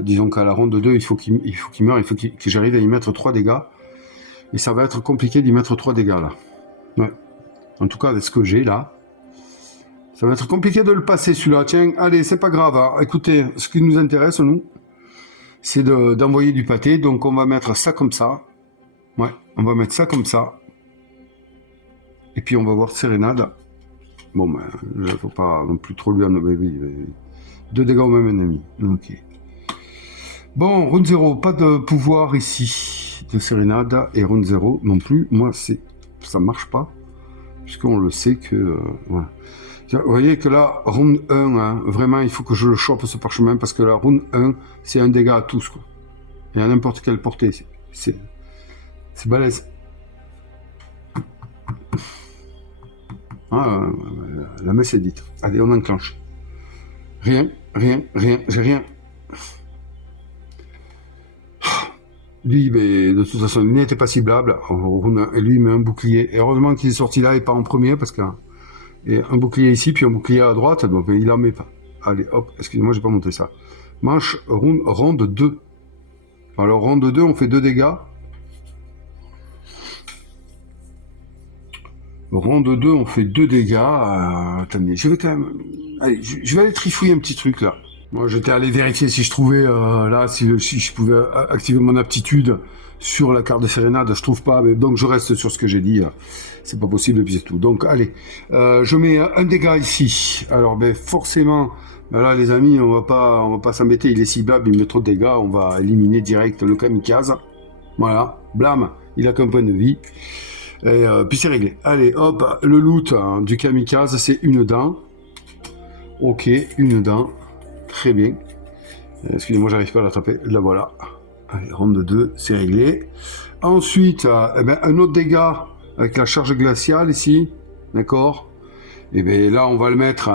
Disons qu'à la ronde 2, il faut qu'il meure, il faut que j'arrive à y mettre 3 dégâts. Et ça va être compliqué d'y mettre 3 dégâts, là. Ouais. En tout cas, avec ce que j'ai, là. Ça va être compliqué de le passer, celui-là. Tiens, allez, c'est pas grave. Hein. Écoutez, ce qui nous intéresse, nous, c'est d'envoyer du pâté. Donc, on va mettre ça comme ça. Ouais, on va mettre ça comme ça. Et puis, on va voir Sérénade. Bon, ben, il ne faut pas non plus trop lui en... 2 dégâts au même ennemi. Ok. Bon, round 0, pas de pouvoir ici de Sérénade. Et round 0 non plus. Moi, ça marche pas. Puisqu'on le sait que... voilà. Vous voyez que là, round 1, hein, vraiment, il faut que je le chope, ce parchemin, parce que la round 1, c'est un dégât à tous, quoi. Et à n'importe quelle portée. C'est balèze. Ah, la messe est dite. Allez, on enclenche. Rien, j'ai rien. Lui, mais, de toute façon, il n'était pas ciblable. Et lui, il met un bouclier. Et heureusement qu'il est sorti là et pas en premier, parce que... Et un bouclier ici, puis un bouclier à droite, donc il en met pas. Allez, hop, excusez-moi, j'ai pas monté ça. Manche, ronde 2. Alors, ronde 2, on fait 2 dégâts. Ronde 2, on fait 2 dégâts. Attendez, je vais quand même... Allez, je vais aller trifouiller un petit truc, là. Moi, j'étais allé vérifier si je trouvais, là, si je pouvais activer mon aptitude sur la carte de Sérénade. Je trouve pas, mais donc je reste sur ce que j'ai dit. C'est pas possible, et puis c'est tout. Donc, allez, je mets un dégât ici. Alors, ben, forcément, ben là, les amis, on va pas s'embêter. Il est ciblable, il met trop de dégâts. On va éliminer direct le kamikaze. Voilà, blam, il a qu'un point de vie. Et puis c'est réglé. Allez, hop, le loot hein, du kamikaze, c'est une dent. Ok, une dent. Très bien. Excusez-moi, j'arrive pas à l'attraper. Là, voilà. Allez, ronde 2, c'est réglé. Ensuite, eh ben, un autre dégât avec la charge glaciale ici. D'accord. Et bien là, on va le mettre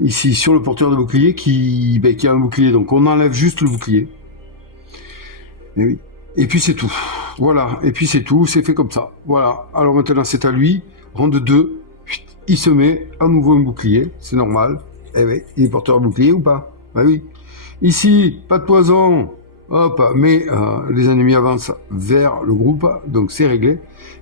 ici sur le porteur de bouclier qui a un bouclier. Donc, on enlève juste le bouclier. Et oui. Et puis, c'est tout. Voilà. Et puis, c'est tout. C'est fait comme ça. Voilà. Alors, maintenant, c'est à lui. Ronde 2. Il se met à nouveau un bouclier. C'est normal. Eh oui, il est porteur de bouclier ou pas? Bah oui. Ici, pas de poison. Hop, mais les ennemis avancent vers le groupe, donc c'est réglé.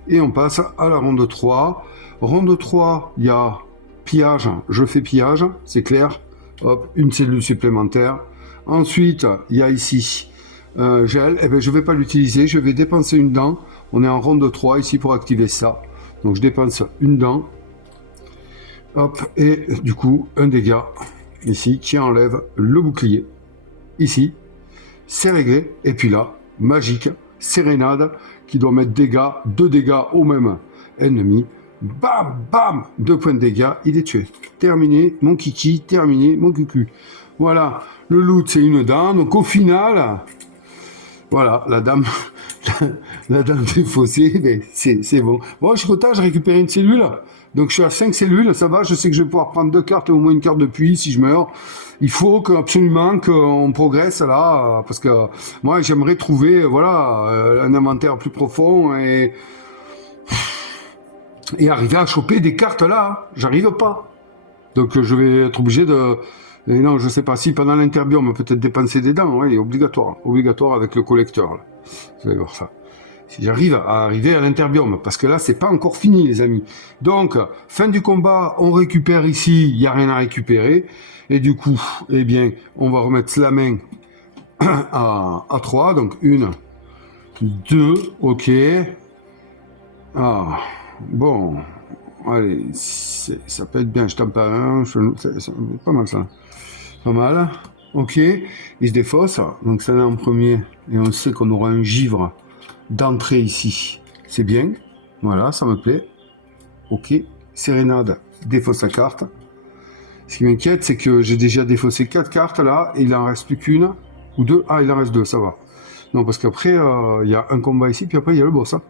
Et on passe à la ronde 3. Ronde 3, il y a pillage. Je fais pillage, c'est clair. Hop, une cellule supplémentaire. Ensuite, il y a ici gel. Eh bien, je ne vais pas l'utiliser. Je vais dépenser une dent. On est en ronde 3 ici pour activer ça. Donc, je dépense une dent. Hop, et du coup, un dégât ici qui enlève le bouclier. Ici, c'est réglé. Et puis là, magique, Sérénade qui doit mettre 2 dégâts au même ennemi. Bam, bam, 2 points de dégâts, il est tué. Terminé, mon kiki, terminé, mon cucu. Voilà, le loot, c'est une dent. Donc au final, voilà, la dame défaussée, mais c'est bon. Bon, je suis content, j'ai récupéré une cellule. Donc je suis à 5 cellules, ça va, je sais que je vais pouvoir prendre 2 cartes, au moins une carte de puits si je meurs. Il faut absolument qu'on progresse là, parce que moi j'aimerais trouver voilà, un inventaire plus profond et arriver à choper des cartes là. J'arrive pas. Donc je vais être obligé de... Et non, je sais pas si pendant l'interbiome, peut-être dépenser des dents, ouais, il est obligatoire avec le collecteur. Là. Vous allez voir ça. Si j'arrive à arriver à l'interbiome, parce que là, c'est pas encore fini, les amis. Donc, fin du combat, on récupère ici, il n'y a rien à récupérer. Et du coup, eh bien, on va remettre la main à 3. Donc, 1, 2, ok. Ah, bon. Allez, ça peut être bien. Je tape à 1, c'est pas mal ça. Pas mal. Ok, il se défausse. Donc, ça là en premier. Et on sait qu'on aura un givre d'entrée ici. C'est bien. Voilà, ça me plaît. Ok, Sérénade défausse la carte. Ce qui m'inquiète, c'est que j'ai déjà défaussé 4 cartes là, et il en reste plus qu'une, ou 2. Ah, il en reste 2, ça va. Non, parce qu'après, il y a un combat ici, puis après, il y a le boss. Hein.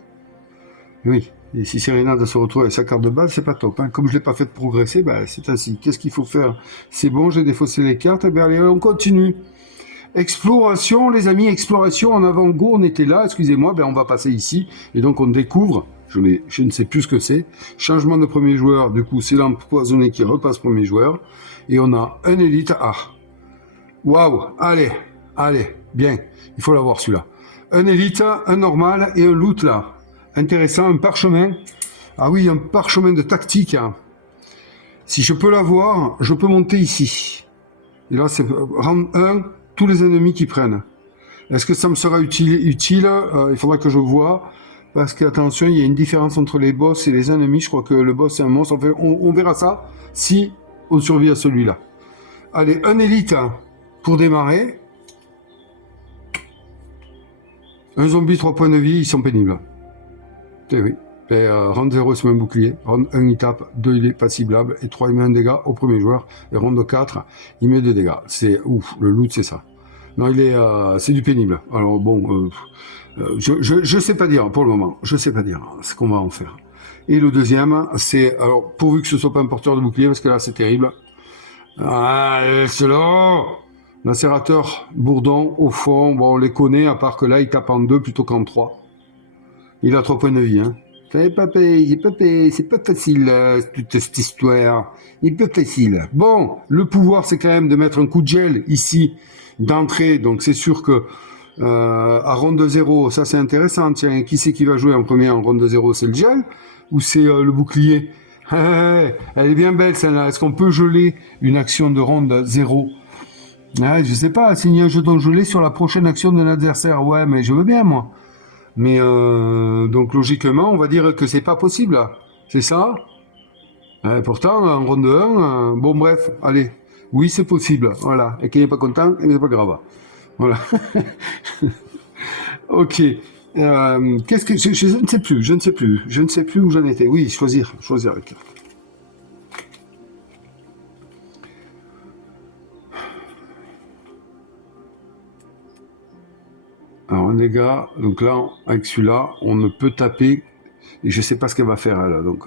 Oui, et si Serenade se retrouve avec sa carte de base, c'est pas top. Hein. Comme je ne l'ai pas fait progresser, ben, c'est ainsi. Qu'est-ce qu'il faut faire? C'est bon, j'ai défaussé les cartes, et bien allez, on continue. Exploration, les amis, exploration en avant, go, on était là, excusez-moi, ben on va passer ici, et donc on découvre, je ne sais plus ce que c'est, changement de premier joueur, du coup c'est l'empoisonné qui repasse premier joueur, et on a un élite A. Waouh, allez, bien, il faut l'avoir celui-là. Un élite, un normal, et un loot là. Intéressant, un parchemin, ah oui, un parchemin de tactique, hein. Si je peux l'avoir, je peux monter ici. Et là c'est rang 1, tous les ennemis qui prennent. Est-ce que ça me sera utile, il faudra que je vois, parce qu'attention, il y a une différence entre les boss et les ennemis. Je crois que le boss est un monstre. Enfin, on verra ça si on survit à celui-là. Allez, un élite hein, pour démarrer. Un zombie 3 points de vie, ils sont pénibles. Eh oui. Round 0, c'est un bouclier. Round 1, il tape. 2, il est pas ciblable. Et 3, il met un dégât au premier joueur. Et round 4, il met 2 dégâts. C'est ouf. Le loot, c'est ça. Non, c'est du pénible. Alors bon, je sais pas dire pour le moment. Je sais pas dire ce qu'on va en faire. Et le deuxième, c'est, alors, pourvu que ce soit pas un porteur de bouclier, parce que là, c'est terrible. Ah, c'est là. Lacérateur, bourdon, au fond, bon, on les connaît, à part que là, il tape en 2 plutôt qu'en 3. Il a 3 points de vie, hein. C'est pas facile, toute cette histoire. Il peut facile. Bon, le pouvoir, c'est quand même de mettre un coup de gel ici, d'entrée. Donc, c'est sûr que à ronde 0, ça c'est intéressant. Tiens, qui c'est qui va jouer en premier en ronde 0? C'est le gel ou c'est le bouclier? Elle est bien belle celle-là. Est-ce qu'on peut geler une action de ronde 0? Je sais pas, signer un jeton gelé sur la prochaine action d'un adversaire. Ouais, mais je veux bien, moi. Mais donc logiquement, on va dire que c'est pas possible. C'est ça? Pourtant, en ronde 1, bon bref, allez. Oui, c'est possible. Voilà. Et qui n'est pas content, c'est pas grave. Voilà. Ok. Qu'est-ce que je ne sais plus où j'en étais. Oui, choisir la carte. Alors, un dégât, donc là, avec celui-là, on ne peut taper, et je sais pas ce qu'elle va faire, elle, donc,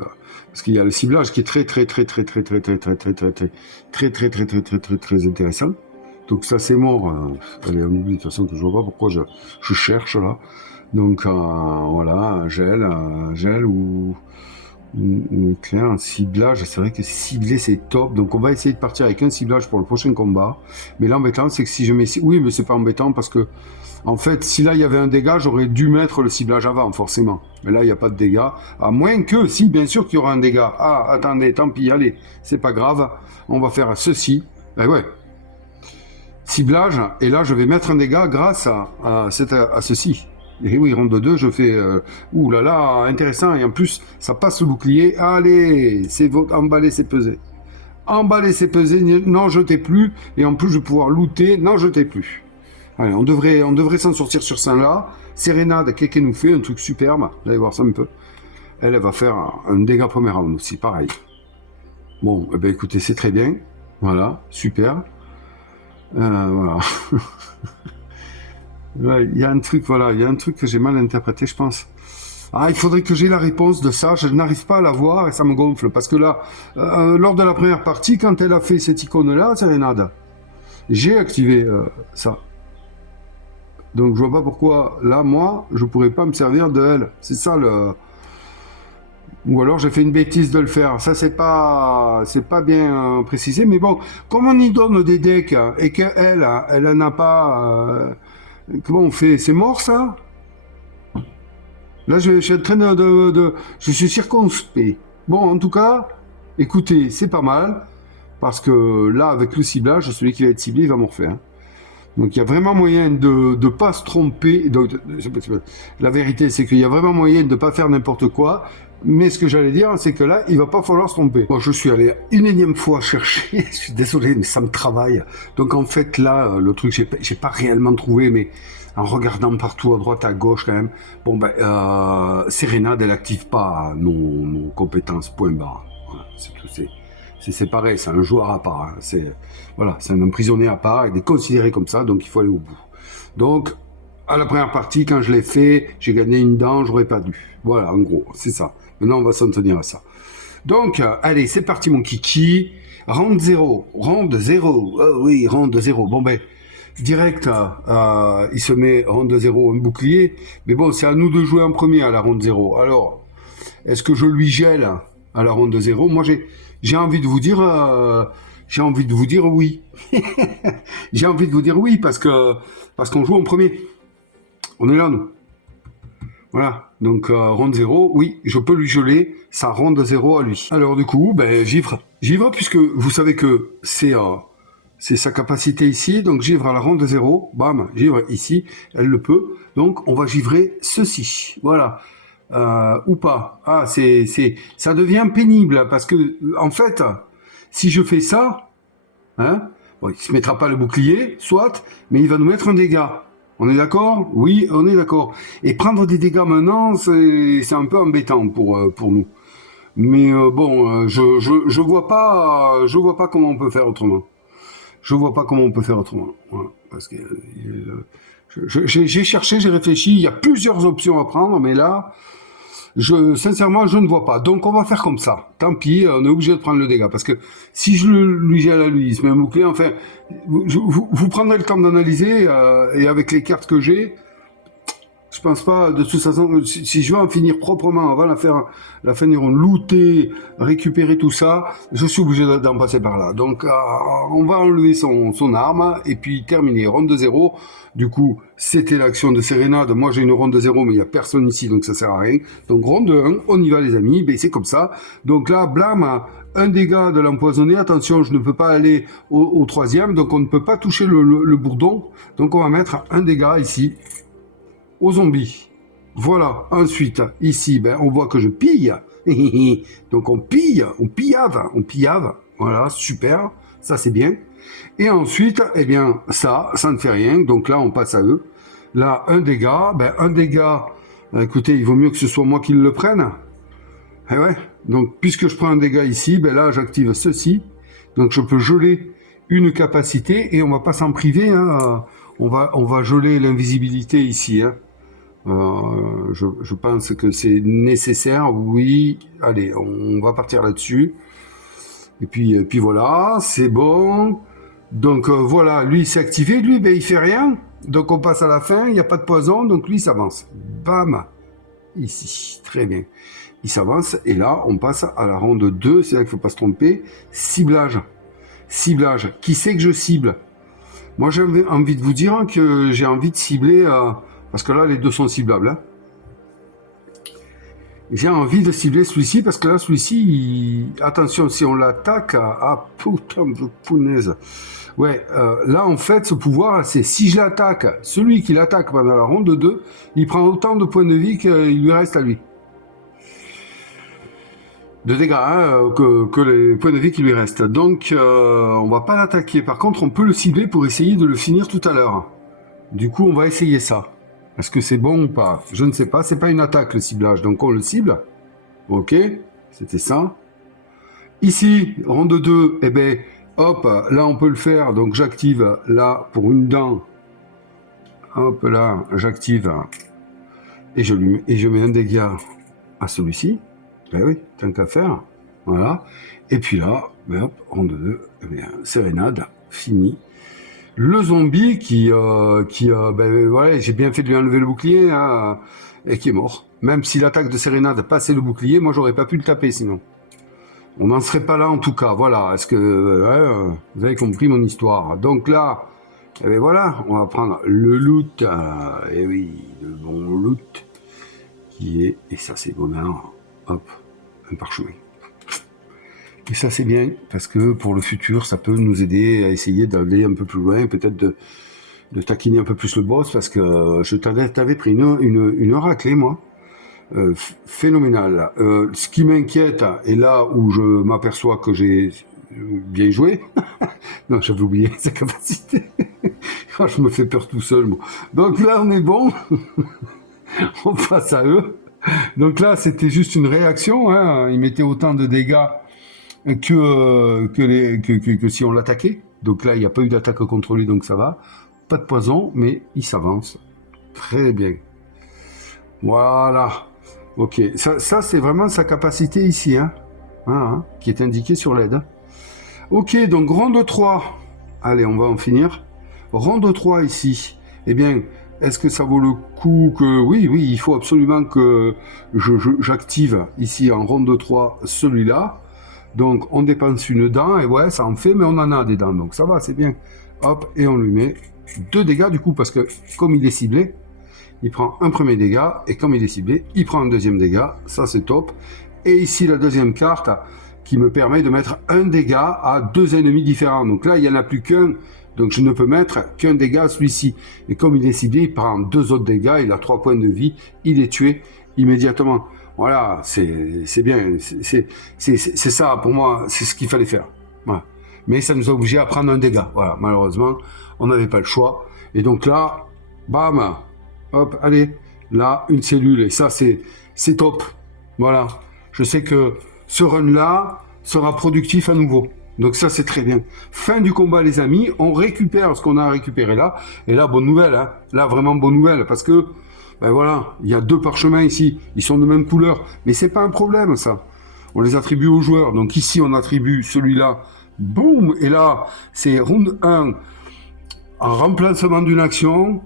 parce qu'il y a le ciblage qui est très intéressant. Donc ça, c'est mort. Allez, on oublie de toute façon que je vois pas pourquoi je cherche, là. Donc, voilà, un gel ou éclair, un ciblage. C'est vrai que cibler, c'est top. Donc, on va essayer de partir avec un ciblage pour le prochain combat. Mais l'embêtant, c'est que si je mets... Oui, mais c'est pas embêtant parce que en fait, si là il y avait un dégât, j'aurais dû mettre le ciblage avant, forcément. Mais là, il n'y a pas de dégât. À moins que, si, bien sûr qu'il y aura un dégât. Ah, attendez, tant pis, allez, c'est pas grave. On va faire ceci. Ben ouais. Ciblage, et là, je vais mettre un dégât grâce à ceci. Et oui, ronde 2, je fais... ouh là là, intéressant. Et en plus, ça passe le bouclier. Allez, c'est emballer, c'est peser. Emballer, c'est peser, n'en jetez plus. Et en plus, je vais pouvoir looter, n'en jetez plus. Allez, on devrait s'en sortir sur ça là. Serenade, qu'est-ce qu'elle nous fait? Un truc superbe. Vous allez voir ça un peu. Elle va faire un dégât premier round aussi, pareil. Bon, eh ben écoutez, c'est très bien. Voilà, super. Voilà. Il y a un truc, voilà, il y a un truc que j'ai mal interprété, je pense. Ah, il faudrait que j'ai la réponse de ça. Je n'arrive pas à la voir et ça me gonfle. Parce que là, lors de la première partie, quand elle a fait cette icône-là, Serenade, j'ai activé ça. Donc je vois pas pourquoi, là, moi, je pourrais pas me servir de elle. C'est ça le... Ou alors j'ai fait une bêtise de le faire. Ça, c'est pas bien précisé. Mais bon, comme on y donne des decks et qu'elle, elle n'a pas... comment on fait? C'est mort, ça? Là, je suis en train je suis circonspect. Bon, en tout cas, écoutez, c'est pas mal. Parce que là, avec le ciblage, celui qui va être ciblé, il va morfler. Hein. Donc il y a vraiment moyen de ne pas se tromper. La vérité, c'est qu'il y a vraiment moyen de ne pas faire n'importe quoi. Mais ce que j'allais dire, c'est que là, il va pas falloir se tromper. Bon, je suis allé une énième fois chercher. Je suis désolé, mais ça me travaille. Donc en fait, là, le truc, j'ai pas réellement trouvé, mais en regardant partout à droite, à gauche quand même. Bon, ben, Serenade, elle active pas nos compétences, point barre. Voilà, c'est tout. c'est séparé, c'est un joueur à part. Hein. C'est voilà, c'est un emprisonné à part, il est considéré comme ça, donc il faut aller au bout. Donc, à la première partie, quand je l'ai fait, j'ai gagné une dent, j'aurais pas dû. Voilà, en gros, c'est ça. Maintenant, on va s'en tenir à ça. Donc, allez, c'est parti, mon kiki. Round 0. Round 0. Oh, oui, round 0. Bon, ben, direct, il se met round 0 un bouclier. Mais bon, c'est à nous de jouer en premier à la round 0. Alors, est-ce que je lui gèle à la round 0? Moi, j'ai envie de vous dire... j'ai envie de vous dire oui. J'ai envie de vous dire oui parce qu'on joue en premier. On est là, nous. Voilà, donc ronde 0, oui, je peux lui geler sa ronde 0 à lui. Alors du coup, ben, givre, puisque vous savez que c'est sa capacité ici, donc givre à la ronde 0, bam, givre ici, elle le peut, donc on va givrer ceci, voilà, ou pas. Ah, ça devient pénible, parce que, en fait, si je fais ça, hein, bon, il se mettra pas le bouclier, soit, mais il va nous mettre un dégât. On est d'accord? Oui, on est d'accord. Et prendre des dégâts maintenant, c'est un peu embêtant pour nous. Mais bon, je vois pas comment on peut faire autrement. Je vois pas comment on peut faire autrement. Voilà, parce que j'ai cherché, j'ai réfléchi. Il y a plusieurs options à prendre, mais là, sincèrement, je ne vois pas. Donc, on va faire comme ça. Tant pis, on est obligé de prendre le dégât. Parce que si je lui gèle à lui, il se met un bouclier, enfin, vous prendrez le temps d'analyser, et avec les cartes que j'ai, je pense pas, de toute façon, si je veux en finir proprement avant la fin du round, looter, récupérer tout ça, je suis obligé d'en passer par là. Donc, on va enlever son arme, et puis terminer. Ronde 0. Du coup, c'était l'action de Sérénade. Moi, j'ai une ronde 0, mais il n'y a personne ici, donc ça sert à rien. Donc, ronde 1, on y va, les amis. Ben, c'est comme ça. Donc là, blam, un dégât de l'empoisonné. Attention, je ne peux pas aller au troisième, donc on ne peut pas toucher le bourdon. Donc, on va mettre un dégât ici aux zombies. Voilà. Ensuite, ici, ben, on voit que je pille. Donc, on pillave. Voilà, super. Ça, c'est bien. Et ensuite, eh bien, ça ne fait rien. Donc là, on passe à eux. Là, un dégât. Ben, un dégât, écoutez, il vaut mieux que ce soit moi qui le prenne. Eh ouais. Donc, puisque je prends un dégât ici, ben là, j'active ceci. Donc, je peux geler une capacité et on va pas s'en priver. Hein. On va geler l'invisibilité ici. Hein. Je pense que c'est nécessaire. Oui. Allez, on va partir là-dessus. Et puis voilà, c'est bon. Donc voilà, lui s'est activé, lui ben, il fait rien, donc on passe à la fin, il n'y a pas de poison, donc lui il s'avance. Bam, ici, très bien. Il s'avance, et là on passe à la ronde 2, c'est là qu'il ne faut pas se tromper, ciblage. Ciblage, qui c'est que je cible? Moi j'ai envie de vous dire que j'ai envie de cibler, parce que là les deux sont ciblables. Hein. J'ai envie de cibler celui-ci, parce que là celui-ci, attention, si on l'attaque, ah putain de punaise. Ouais, là en fait ce pouvoir c'est si je l'attaque, celui qui l'attaque pendant la ronde 2, il prend autant de points de vie qu'il lui reste à lui. De dégâts, hein, que les points de vie qui lui restent. Donc on va pas l'attaquer, par contre on peut le cibler pour essayer de le finir tout à l'heure. Du coup on va essayer ça. Est-ce que c'est bon ou pas? Je ne sais pas, c'est pas une attaque le ciblage, donc on le cible. Ok, c'était ça. Ici, ronde 2, eh ben, hop, là on peut le faire, donc j'active là pour une dent. Hop là, j'active et je mets un dégât à celui-ci. Ben oui, tant qu'à faire. Voilà. Et puis là, ben hop, ronde 2, eh bien, Sérénade, fini. Le zombie qui ben voilà, j'ai bien fait de lui enlever le bouclier, hein, et qui est mort. Même si l'attaque de Sérénade passait le bouclier, moi j'aurais pas pu le taper sinon. On n'en serait pas là en tout cas, voilà. Est-ce que vous avez compris mon histoire? Donc là, eh bien voilà, on va prendre le loot, et oui, le bon loot, qui est, et ça c'est bonheur, hop, un parchemin. Et ça c'est bien, parce que pour le futur, ça peut nous aider à essayer d'aller un peu plus loin, peut-être de taquiner un peu plus le boss, parce que je t'avais pris une raclée, moi. Phénoménal. Ce qui m'inquiète, et là où je m'aperçois que j'ai bien joué, non, j'avais oublié sa capacité. Je me fais peur tout seul, moi. Donc là, on est bon. On passe à eux. Donc là, c'était juste une réaction. Hein. Ils mettaient autant de dégâts que si on l'attaquait. Donc là, il n'y a pas eu d'attaque contre lui, donc ça va. Pas de poison, mais il s'avance. Très bien. Voilà. Ok. Ça c'est vraiment sa capacité ici, hein. Qui est indiquée sur l'aide. Ok, donc ronde 3. Allez, on va en finir. Ronde 3 ici. Eh bien, est-ce que ça vaut le coup que... Oui, il faut absolument que j'active ici en ronde 3 celui-là. Donc, on dépense une dent, et ouais, ça en fait, mais on en a des dents, donc ça va, c'est bien. Hop, et on lui met 2 dégâts du coup, parce que comme il est ciblé, il prend un premier dégât, et comme il est ciblé, il prend un deuxième dégât, ça c'est top. Et ici, la deuxième carte, qui me permet de mettre un dégât à 2 ennemis différents. Donc là, il n'y en a plus qu'un, donc je ne peux mettre qu'un dégât à celui-ci. Et comme il est ciblé, il prend 2 autres dégâts, il a 3 points de vie, il est tué immédiatement. Voilà, c'est bien, c'est ça pour moi, c'est ce qu'il fallait faire. Voilà. Mais ça nous a obligé à prendre un dégât. Voilà, malheureusement, on n'avait pas le choix. Et donc là, bam, hop, allez, là, une cellule, et ça, c'est top. Voilà, je sais que ce run-là sera productif à nouveau. Donc ça, c'est très bien. Fin du combat, les amis, on récupère ce qu'on a récupéré là. Et là, bonne nouvelle, hein. Là, vraiment bonne nouvelle, parce que ben voilà, il y a 2 parchemins ici, ils sont de même couleur, mais c'est pas un problème ça. On les attribue aux joueurs, donc ici on attribue celui-là, boum, et là c'est round 1, en remplacement d'une action,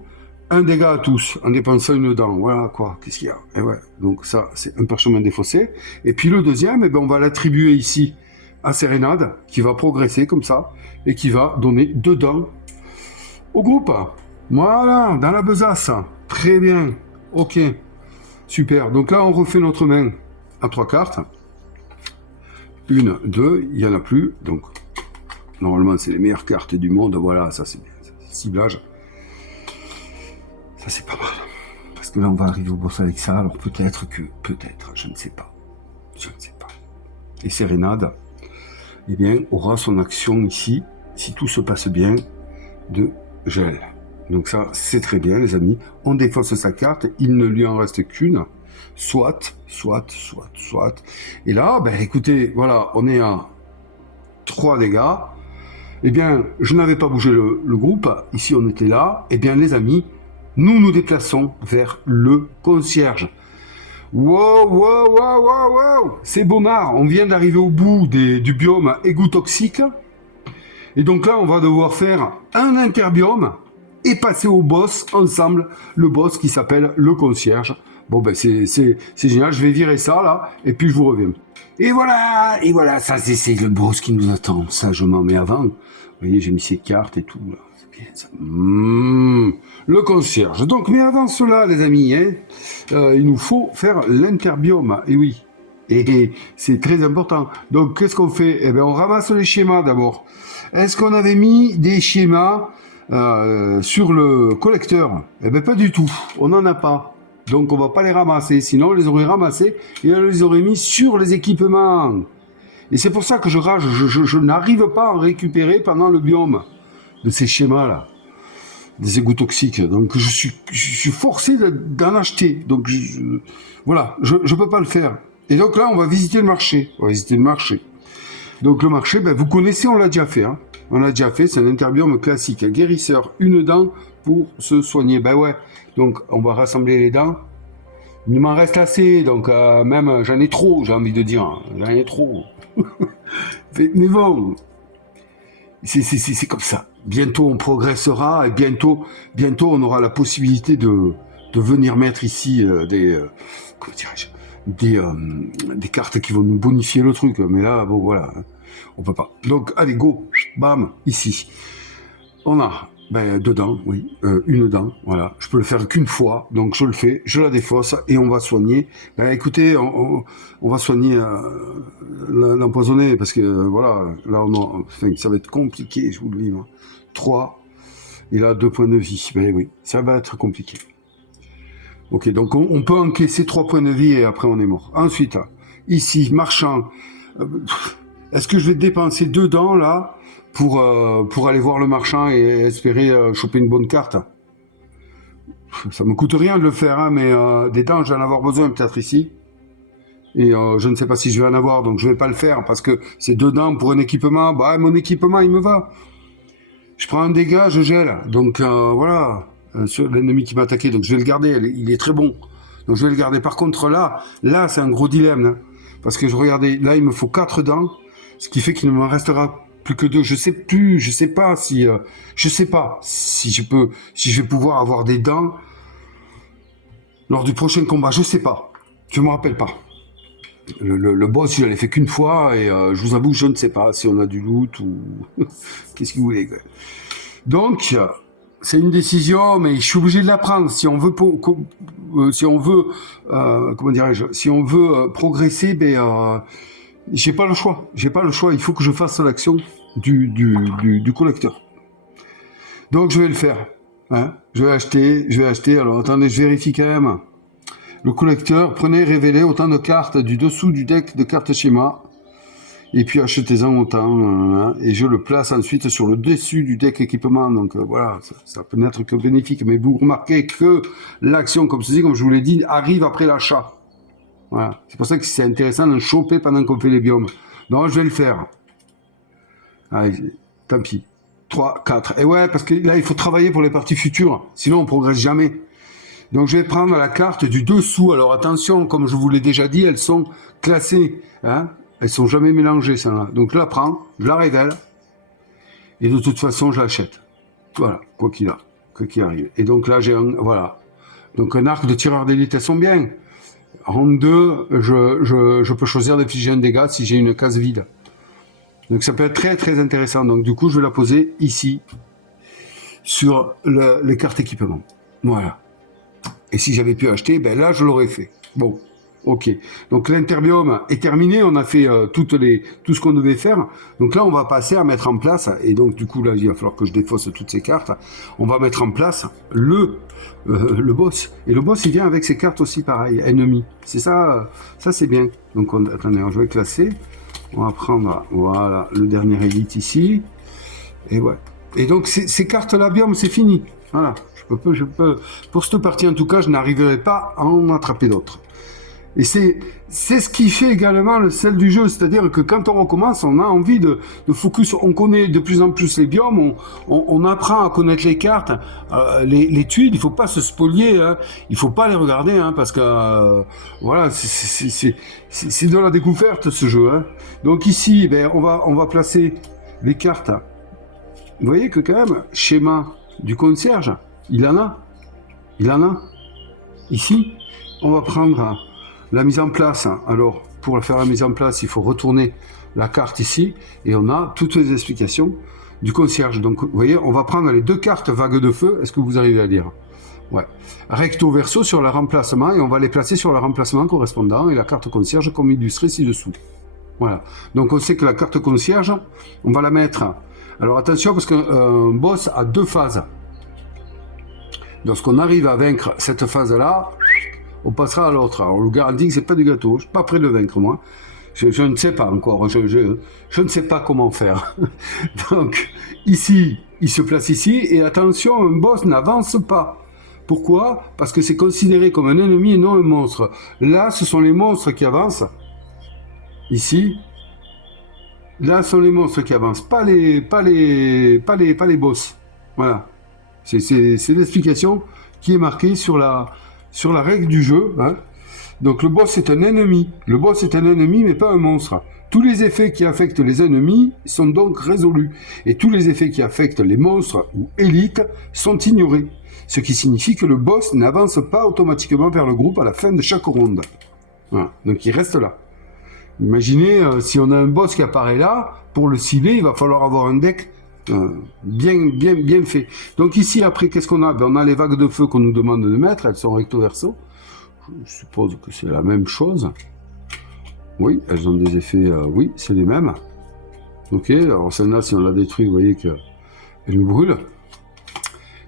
un dégât à tous, en dépensant une dent, voilà quoi, qu'est-ce qu'il y a? Et ouais, donc ça c'est un parchemin défaussé, et puis le deuxième, eh ben, on va l'attribuer ici à Sérénade, qui va progresser comme ça, et qui va donner 2 dents au groupe. Voilà, dans la besace. Très bien. Ok. Super. Donc là, on refait notre main à 3 cartes. 1, 2, il n'y en a plus. Donc, normalement, c'est les meilleures cartes du monde. Voilà, ça c'est bien. Ciblage. Ça c'est pas mal. Parce que là, on va arriver au boss avec ça. Alors peut-être, je ne sais pas. Et Sérénade, eh bien, aura son action ici, si tout se passe bien, de gel. Donc ça, c'est très bien, les amis. On défausse sa carte, il ne lui en reste qu'une. Soit. Et là, ben écoutez, voilà, on est à 3 dégâts. Eh bien, je n'avais pas bougé le groupe. Ici, on était là. Eh bien, les amis, nous déplaçons vers le concierge. Wow. C'est Bonnard. On vient d'arriver au bout du biome égout toxique. Et donc là, on va devoir faire un interbiome et passer au boss ensemble, le boss qui s'appelle le concierge. Bon ben c'est génial, je vais virer ça là, et puis je vous reviens. Et voilà, ça c'est le boss qui nous attend, ça je m'en mets avant. Vous voyez, j'ai mis ces cartes et tout, là. C'est bien ça. Le concierge. Donc, mais avant cela, les amis, hein, il nous faut faire l'interbiome, et oui. Et c'est très important. Donc, qu'est-ce qu'on fait? Eh bien, on ramasse les schémas d'abord. Est-ce qu'on avait mis des schémas sur le collecteur? Eh bien, pas du tout. On n'en a pas. Donc, on va pas les ramasser. Sinon, on les aurait ramassés et on les aurait mis sur les équipements. Et c'est pour ça que je rage. Je n'arrive pas à en récupérer pendant le biome de ces schémas-là. Des égouts toxiques. Donc, je suis forcé d'en acheter. Donc, voilà. Je peux pas le faire. Et donc là, on va visiter le marché. Donc le marché, ben, vous connaissez, on l'a déjà fait. Hein. On l'a déjà fait, c'est un interbiome classique. Guérisseur, une dent pour se soigner. Ben ouais, donc on va rassembler les dents. Il m'en reste assez, donc même j'en ai trop, j'ai envie de dire. J'en ai trop. Mais bon, c'est comme ça. Bientôt on progressera et bientôt on aura la possibilité de venir mettre ici comment dirais-je, des cartes qui vont nous bonifier le truc, mais là, bon, voilà, on peut pas. Donc, allez, go, bam, ici. On a, ben, 2 dents, oui, une dent, voilà. Je peux le faire qu'une fois, donc je le fais, je la défausse, et on va soigner. Ben, écoutez, on va soigner l'empoisonné, parce que, voilà, là, enfin, ça va être compliqué, je vous le dis, moi. 3, il a 2 points de vie, ben oui, ça va être compliqué. Ok, donc on peut encaisser 3 points de vie et après on est mort. Ensuite, ici, marchand. Est-ce que je vais dépenser 2 dents là pour aller voir le marchand et espérer choper une bonne carte? Ça me coûte rien de le faire, hein, mais des dents, je vais en avoir besoin peut-être ici. Et je ne sais pas si je vais en avoir, donc je vais pas le faire parce que c'est dedans pour un équipement. Bah, mon équipement, il me va. Je prends un dégât, je gèle. Donc voilà, sur l'ennemi qui m'a attaqué, donc je vais le garder. Il est très bon. Donc je vais le garder. Par contre là, c'est un gros dilemme, hein, parce que je regardais, là, il me faut 4 dents, ce qui fait qu'il ne m'en restera plus que 2. Je sais pas si je vais pouvoir avoir des dents lors du prochain combat. Je sais pas. Je me rappelle pas. Le boss, je l'ai fait qu'une fois et je vous avoue, je ne sais pas si on a du loot ou qu'est-ce que vous voulez. Quoi. Donc, c'est une décision, mais je suis obligé de la prendre si on veut, comment dirais-je, si on veut progresser. J'ai pas le choix. J'ai pas le choix. Il faut que je fasse l'action du collecteur. Donc, je vais le faire. Hein, je vais acheter. Alors, attendez, je vérifie quand même. Le collecteur, prenez et révélez autant de cartes du dessous du deck de cartes schéma. Et puis achetez-en autant. Et je le place ensuite sur le dessus du deck équipement. Donc voilà, ça peut n'être que bénéfique. Mais vous remarquez que l'action comme ceci, comme je vous l'ai dit, arrive après l'achat. Voilà. C'est pour ça que c'est intéressant de choper pendant qu'on fait les biomes. Donc je vais le faire. Allez, tant pis. 3, 4. Et ouais, parce que là, il faut travailler pour les parties futures. Sinon, on progresse jamais. Donc je vais prendre la carte du dessous. Alors attention, comme je vous l'ai déjà dit, elles sont classées. Hein, elles sont jamais mélangées, celles-là. Donc je la prends, je la révèle. Et de toute façon, je l'achète. Voilà, quoi qu'il arrive. Et donc là, j'ai un... Voilà. Donc un arc de tireur d'élite, elles sont bien. En 2, je peux choisir d'infliger un dégât si j'ai une case vide. Donc ça peut être très très intéressant. Donc du coup, je vais la poser ici, sur les cartes équipement. Voilà. Et si j'avais pu acheter, ben là, je l'aurais fait. Bon, ok. Donc l'interbiome est terminé, on a fait tout ce qu'on devait faire. Donc là, on va passer à mettre en place, et donc du coup, là, il va falloir que je défausse toutes ces cartes. On va mettre en place le boss. Et le boss, il vient avec ses cartes aussi, pareil, ennemis. C'est ça, ça c'est bien. Donc attendez, je vais classer. On va prendre, voilà, le dernier élite ici. Et ouais. Et donc ces cartes-là, biome, c'est fini. Voilà. Pour cette partie, en tout cas, je n'arriverai pas à en attraper d'autres. Et c'est ce qui fait également le sel du jeu, c'est-à-dire que quand on recommence, on a envie de focus, on connaît de plus en plus les biomes, on apprend à connaître les cartes, les tuiles, il faut pas se spolier, hein, il faut pas les regarder, hein, parce que voilà, c'est de la découverte ce jeu. Hein. Donc ici, ben, on va placer les cartes. Vous voyez que quand même, schéma du concierge, il en a. Ici, on va prendre la mise en place. Alors, pour faire la mise en place, il faut retourner la carte ici, et on a toutes les explications du concierge. Donc, vous voyez, on va prendre les 2 cartes vague de feu. Est-ce que vous arrivez à lire? Ouais. Recto verso sur le remplacement, et on va les placer sur le remplacement correspondant, et la carte concierge comme illustré ci-dessous. Voilà. Donc, on sait que la carte concierge, on va la mettre... Alors, attention, parce qu'un boss a 2 phases. Lorsqu'on arrive à vaincre cette phase-là, on passera à l'autre. Alors, on vous garantit que c'est pas du gâteau. Je suis pas prêt de le vaincre, moi. Je ne sais pas encore. Je ne sais pas comment faire. Donc, ici, il se place ici. Et attention, un boss n'avance pas. Pourquoi? Parce que c'est considéré comme un ennemi et non un monstre. Là, ce sont les monstres qui avancent. Ici. Là, ce sont les monstres qui avancent. Pas les boss. Voilà. C'est l'explication qui est marquée sur la règle du jeu. Hein. Donc le boss est un ennemi. Le boss est un ennemi, mais pas un monstre. Tous les effets qui affectent les ennemis sont donc résolus. Et tous les effets qui affectent les monstres ou élites sont ignorés. Ce qui signifie que le boss n'avance pas automatiquement vers le groupe à la fin de chaque ronde. Voilà. Donc il reste là. Imaginez si on a un boss qui apparaît là, pour le cibler, il va falloir avoir un deck bien fait. Donc ici, après, qu'est-ce qu'on a? Ben, on a les vagues de feu qu'on nous demande de mettre, elles sont recto verso. Je suppose que c'est la même chose. Oui, elles ont des effets, oui, c'est les mêmes. Ok, alors celle-là, si on la détruit, vous voyez qu'elle nous brûle.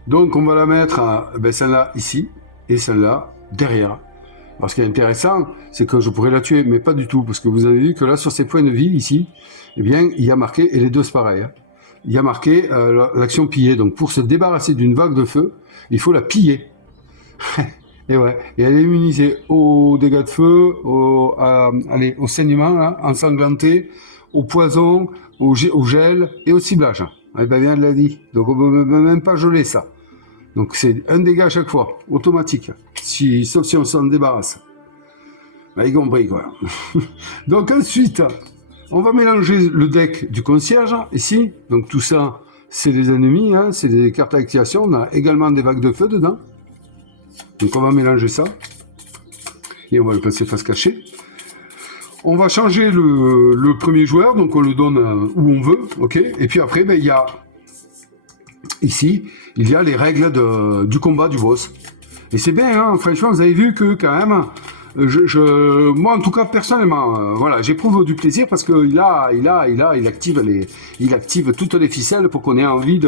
Donc on va la mettre, celle-là ici, et celle-là derrière. Alors ce qui est intéressant, c'est que je pourrais la tuer, mais pas du tout, parce que vous avez vu que là, sur ces points de vie, ici, eh bien, il y a marqué, et les deux, c'est pareil, hein, il y a marqué l'action piller. Donc pour se débarrasser d'une vague de feu, il faut la piller. Et ouais, et elle est immunisée aux dégâts de feu, allez, au saignement, là, ensanglanté, au poison, au gel et au ciblage. Eh ben, bien, elle l'a dit. Donc, on ne peut même pas geler ça. Donc, c'est un dégât à chaque fois, automatique. Sauf si on s'en débarrasse. Bah, y compris, quoi. Donc, ensuite, on va mélanger le deck du concierge, ici. Donc, tout ça, c'est des ennemis, hein, c'est des cartes d'activation. On a également des vagues de feu dedans. Donc, on va mélanger ça. Et on va le passer face cachée. On va changer le premier joueur, donc on le donne où on veut, ok. Et puis après, ben, il y a ici, il y a les règles du combat du boss. Et c'est bien, hein, franchement, vous avez vu que quand même, moi en tout cas personnellement, voilà, j'éprouve du plaisir parce que il active toutes les ficelles pour qu'on ait envie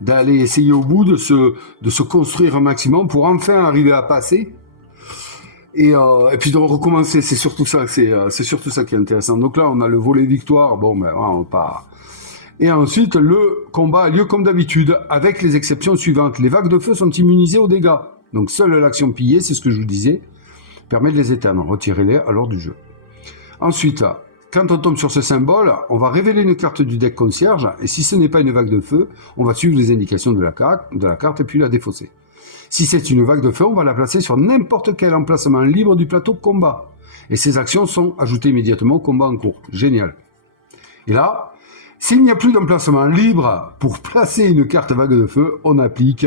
d'aller essayer au bout de se construire un maximum pour enfin arriver à passer. Et puis de recommencer, c'est surtout ça qui est intéressant. Donc là, on a le volet victoire, bon, ben, on pas. Et ensuite, le combat a lieu comme d'habitude, avec les exceptions suivantes. Les vagues de feu sont immunisées aux dégâts. Donc seule l'action pillée, c'est ce que je vous disais, permet de les éteindre. Retirez-les à l'heure du jeu. Ensuite, quand on tombe sur ce symbole, on va révéler une carte du deck concierge, et si ce n'est pas une vague de feu, on va suivre les indications de la carte et puis la défausser. Si c'est une vague de feu, on va la placer sur n'importe quel emplacement libre du plateau combat. Et ces actions sont ajoutées immédiatement au combat en cours. Génial. Et là, s'il n'y a plus d'emplacement libre pour placer une carte vague de feu, on applique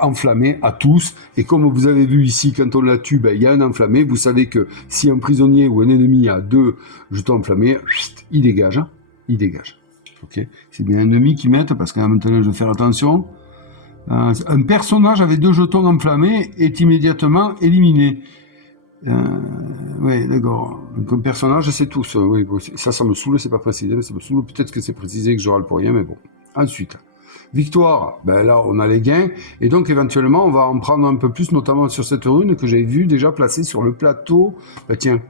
enflammé à tous. Et comme vous avez vu ici, quand on la tue, ben, il y a un enflammé. Vous savez que si un prisonnier ou un ennemi a 2 jetons enflammés, il dégage. Hein, il dégage. Okay, c'est bien l'ennemi qui met, parce que maintenant je vais faire attention. Un personnage avec 2 jetons enflammés est immédiatement éliminé. Oui, d'accord. Donc un personnage, c'est tout. Oui, ça me saoule, c'est pas précisé, mais ça me saoule. Peut-être que c'est précisé que je râle pour rien, mais bon. Ensuite, victoire. Ben là, on a les gains. Et donc, éventuellement, on va en prendre un peu plus, notamment sur cette rune que j'avais vue déjà placée sur le plateau. Ben tiens,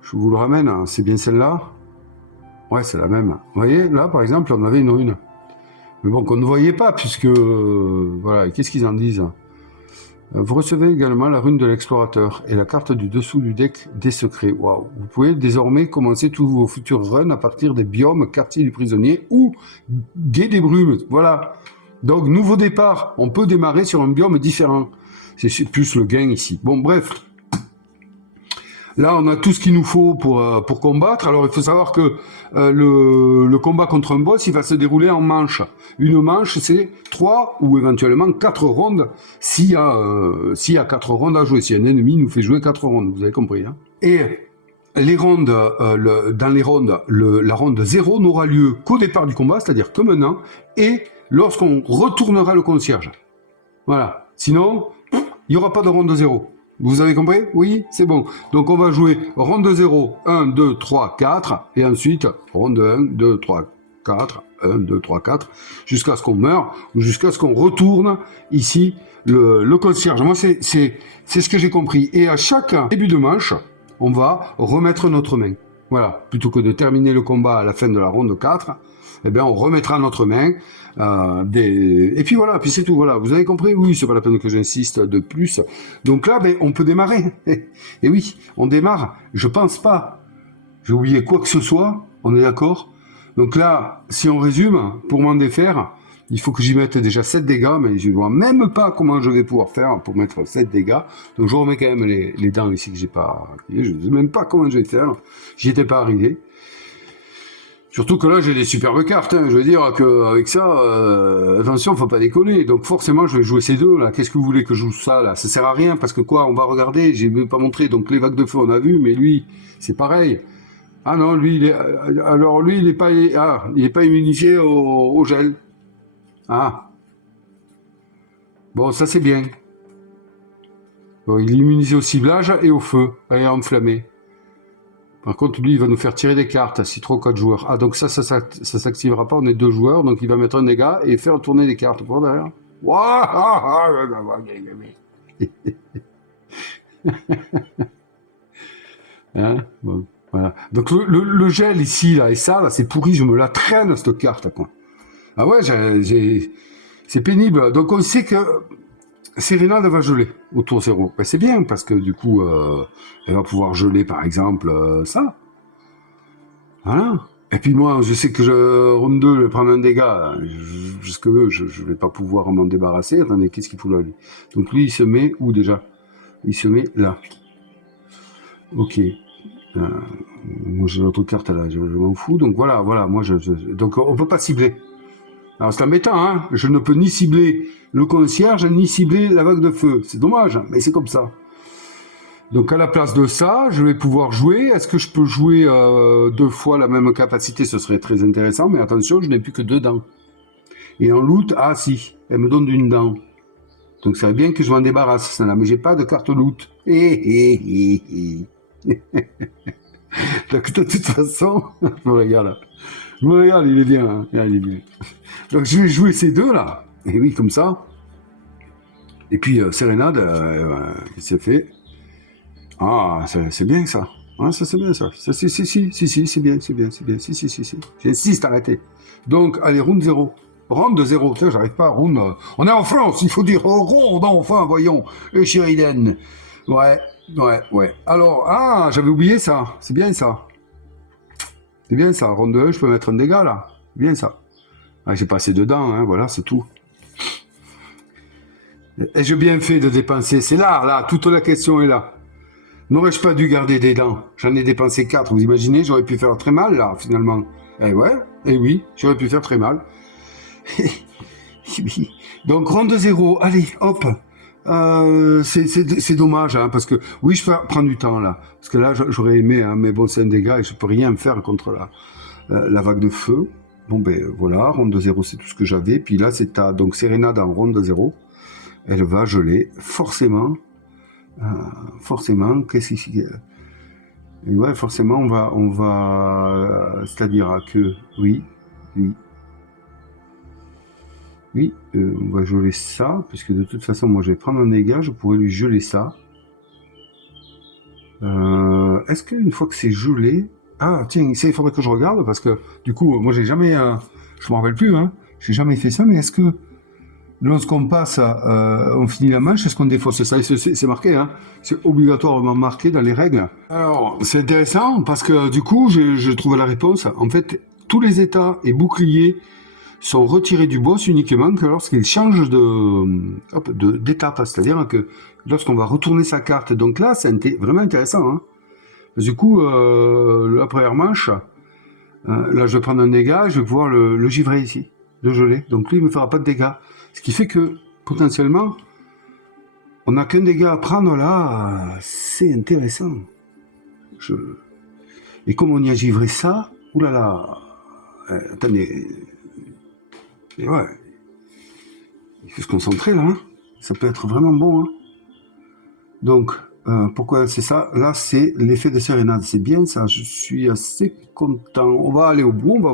je vous le ramène. Hein. C'est bien celle-là. Ouais, c'est la même. Vous voyez, là, par exemple, on avait une rune. Mais bon, qu'on ne voyait pas, puisque... voilà, qu'est-ce qu'ils en disent? Vous recevez également la rune de l'explorateur et la carte du dessous du deck des secrets. Waouh! Vous pouvez désormais commencer tous vos futurs runs à partir des biomes quartier du prisonnier ou guet des brumes. Voilà. Donc, nouveau départ. On peut démarrer sur un biome différent. C'est plus le gain ici. Bon, bref. Là, on a tout ce qu'il nous faut pour combattre. Alors, il faut savoir que le combat contre un boss, il va se dérouler en manches. Une manche, c'est 3 ou éventuellement 4 rondes s'il y a 4 rondes à jouer. Si un ennemi nous fait jouer 4 rondes, vous avez compris. Hein. Et les rondes, dans les rondes, la ronde 0 n'aura lieu qu'au départ du combat, c'est-à-dire que maintenant, et lorsqu'on retournera le concierge. Voilà. Sinon, il n'y aura pas de ronde 0. Vous avez compris? Oui, c'est bon. Donc on va jouer ronde 0, 1, 2, 3, 4, et ensuite ronde 1, 2, 3, 4, 1, 2, 3, 4, jusqu'à ce qu'on meure, ou jusqu'à ce qu'on retourne ici le concierge. Moi, c'est ce que j'ai compris. Et à chaque début de manche, on va remettre notre main. Voilà. Plutôt que de terminer le combat à la fin de la ronde 4, eh bien, on remettra notre main. Et puis voilà, puis c'est tout. Voilà, vous avez compris? Oui, c'est pas la peine que j'insiste de plus. Donc là, ben, on peut démarrer. Et oui, on démarre. Je pense pas. J'ai oublié quoi que ce soit. On est d'accord? Donc là, si on résume, pour m'en défaire, il faut que j'y mette déjà 7 dégâts, mais je ne vois même pas comment je vais pouvoir faire pour mettre 7 dégâts. Donc je remets quand même les dents ici que j'ai pas. Je ne sais même pas comment je vais faire. J'y étais pas arrivé. Surtout que là, j'ai des superbes cartes. Hein. Je veux dire qu'avec ça, attention, faut pas déconner. Donc forcément, je vais jouer ces deux là. Qu'est-ce que vous voulez que je joue ça là? Ça sert à rien parce que quoi? On va regarder. J'ai même pas montré. Donc les vagues de feu, on a vu, mais lui, c'est pareil. Ah non, lui, il est pas immunisé au gel. Ah. Bon, ça c'est bien. Bon, il est immunisé au ciblage et au feu, et enflammé. Par contre, lui, il va nous faire tirer des cartes, si 3 ou 4 joueurs. Ah, donc ça s'activera pas, on est 2 joueurs, donc il va mettre un dégât et faire tourner les cartes pour derrière. Hein, bon, voilà. Donc le gel ici, là, et ça, là, c'est pourri, je me la traîne, cette carte, quoi. Ah ouais, c'est pénible. Donc on sait que Sérénade va geler au tour 0. Ben, c'est bien, parce que du coup, elle va pouvoir geler, par exemple, ça. Voilà. Et puis moi, je sais que ronde 2, prendre un dégât, jusque je vais pas pouvoir m'en débarrasser. Attendez, qu'est-ce qu'il faut là, lui? Donc lui, il se met où déjà? Il se met là. Ok. Moi, j'ai l'autre carte là, je m'en fous. Donc voilà, moi, donc on peut pas cibler. Alors c'est embêtant, hein. Je ne peux ni cibler le concierge, ni cibler la vague de feu. C'est dommage, mais c'est comme ça. Donc à la place de ça, je vais pouvoir jouer. Est-ce que je peux jouer 2 fois la même capacité? Ce serait très intéressant, mais attention, je n'ai plus que 2 dents. Et en loot, ah si, elle me donne une dent. Donc ça serait bien que je m'en débarrasse, celle-là, mais j'ai pas de carte loot. Donc de toute façon, je me regarde. Je me regarde, il est bien, hein. Il est bien. Donc je vais jouer ces deux là. Et oui, comme ça. Et puis Sérénade, qu'est-ce qu'elle fait? Ah, c'est bien ça. Ah, ça c'est bien ça. Si, c'est bien. Si. J'insiste, arrêtez. Donc, allez, round 0. Round 0, tiens, j'arrive pas à round. On est en France, il faut dire round, enfin, voyons. Et Sheridan. Ouais. Alors, j'avais oublié ça. C'est bien ça. C'est bien ça. Round 2, je peux mettre un dégât là. C'est bien ça. Ah, j'ai passé dedans, hein, voilà, c'est tout. Ai-je bien fait de dépenser? C'est là, toute la question est là. N'aurais-je pas dû garder des dents? J'en ai dépensé 4, vous imaginez? J'aurais pu faire très mal, là, finalement. Oui, j'aurais pu faire très mal. Donc, ronde 0, allez, hop. C'est dommage, hein, parce que, oui, je peux prendre du temps, là. Parce que là, j'aurais aimé, hein, mais bon, c'est un dégât et je peux rien faire contre la vague de feu. Bon, ben, voilà, ronde 0, c'est tout ce que j'avais. Puis là, c'est donc Sérénade en ronde 0. Elle va geler, forcément. Qu'est-ce qu'il et ouais, forcément, on va, c'est-à-dire que, oui, on va geler ça, puisque de toute façon, moi, je vais prendre un dégât, je pourrais lui geler ça. Est-ce qu'une fois que c'est gelé, tiens, il faudrait que je regarde, parce que, du coup, moi, j'ai jamais, je m'en rappelle plus, hein, j'ai jamais fait ça, mais est-ce que, lorsqu'on passe, on finit la manche, est-ce qu'on défausse ça? C'est marqué, hein. C'est obligatoirement marqué dans les règles. Alors, c'est intéressant parce que du coup, je trouve la réponse. En fait, tous les états et boucliers sont retirés du boss uniquement que lorsqu'ils changent d'étape. C'est-à-dire que lorsqu'on va retourner sa carte. Donc là, c'est vraiment intéressant, hein. Du coup, la première manche, là, je vais prendre un dégât, je vais pouvoir le givrer ici, le geler. Donc lui, il ne me fera pas de dégâts. Ce qui fait que, potentiellement, on n'a qu'un dégât à prendre là, c'est intéressant. Et comme on y a givré ça, oulala, attendez, et ouais, il faut se concentrer là, hein. Ça peut être vraiment bon, hein. Donc, pourquoi c'est ça? Là, c'est l'effet de Sérénade, c'est bien ça, je suis assez content. On va aller au bout, on va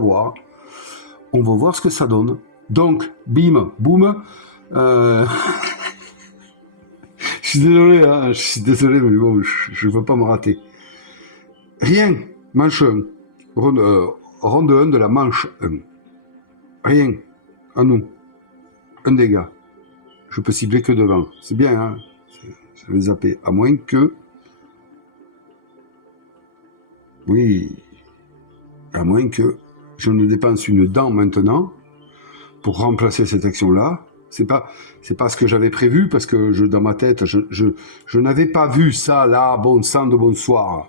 voir ce que ça donne. Donc, bim, boum. Je suis désolé, hein, mais bon, je ne veux pas me rater. Rien, manche 1. Ronde 1 de la manche 1. Rien, à nous. Un dégât. Je peux cibler que devant. C'est bien, hein. Je vais zapper. À moins que... Oui. À moins que je ne dépense une dent maintenant pour remplacer cette action-là. C'est pas ce que j'avais prévu, parce que dans ma tête, je n'avais pas vu ça là, bon sang de bonsoir.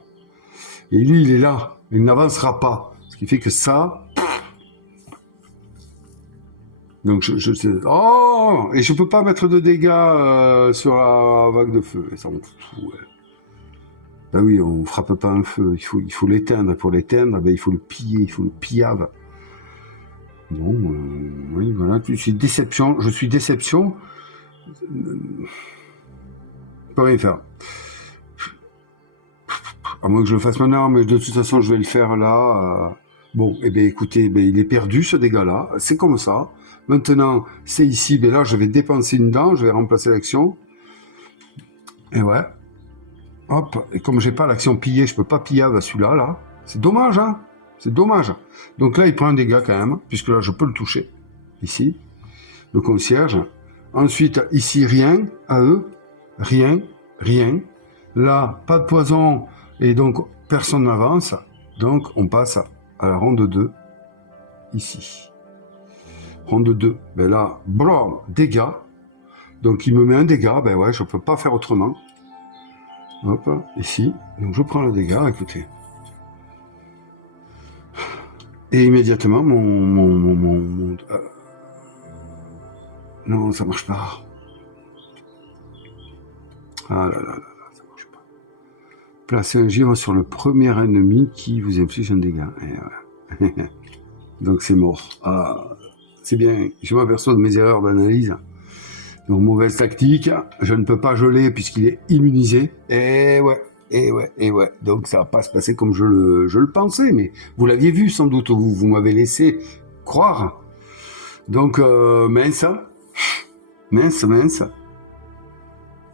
Et lui, il est là, il n'avancera pas. Ce qui fait que ça... Donc oh, et je peux pas mettre de dégâts sur la vague de feu. Et ça me fout, ouais. Ben oui, on frappe pas un feu, il faut l'éteindre. Pour l'éteindre, ben, il faut le piller, il faut le pillave. Bon, oui, voilà, je suis déception. Je peux rien faire. À moins que je le fasse maintenant, mais de toute façon, je vais le faire là. Bon, eh bien, écoutez, il est perdu, ce dégât-là. C'est comme ça. Maintenant, c'est ici. Ben là, je vais dépenser une dent, je vais remplacer l'action. Et ouais. Hop. Et comme j'ai pas l'action piller, je peux pas piller avec celui-là, là. C'est dommage, hein. C'est dommage. Donc là, il prend un dégât quand même, puisque là, je peux le toucher. Ici. Le concierge. Ensuite, ici, rien à eux. Rien, rien. Là, pas de poison et donc personne n'avance. Donc, on passe à la ronde 2, ici. Ronde 2, ben là, blam, dégâts. Donc, il me met un dégât, ben ouais, je peux pas faire autrement. Hop, ici. Donc, je prends le dégât, écoutez. Et immédiatement, non, ça marche pas. Ah là là là là, ça marche pas. Placez un givre sur le premier ennemi qui vous inflige un dégât. Et voilà. Donc c'est mort. Ah, c'est bien, je m'aperçois de mes erreurs d'analyse. Donc mauvaise tactique, je ne peux pas geler puisqu'il est immunisé. Et ouais, et ouais, et ouais. Donc ça va pas se passer comme je le pensais, mais vous l'aviez vu sans doute, vous m'avez laissé croire. Donc mince.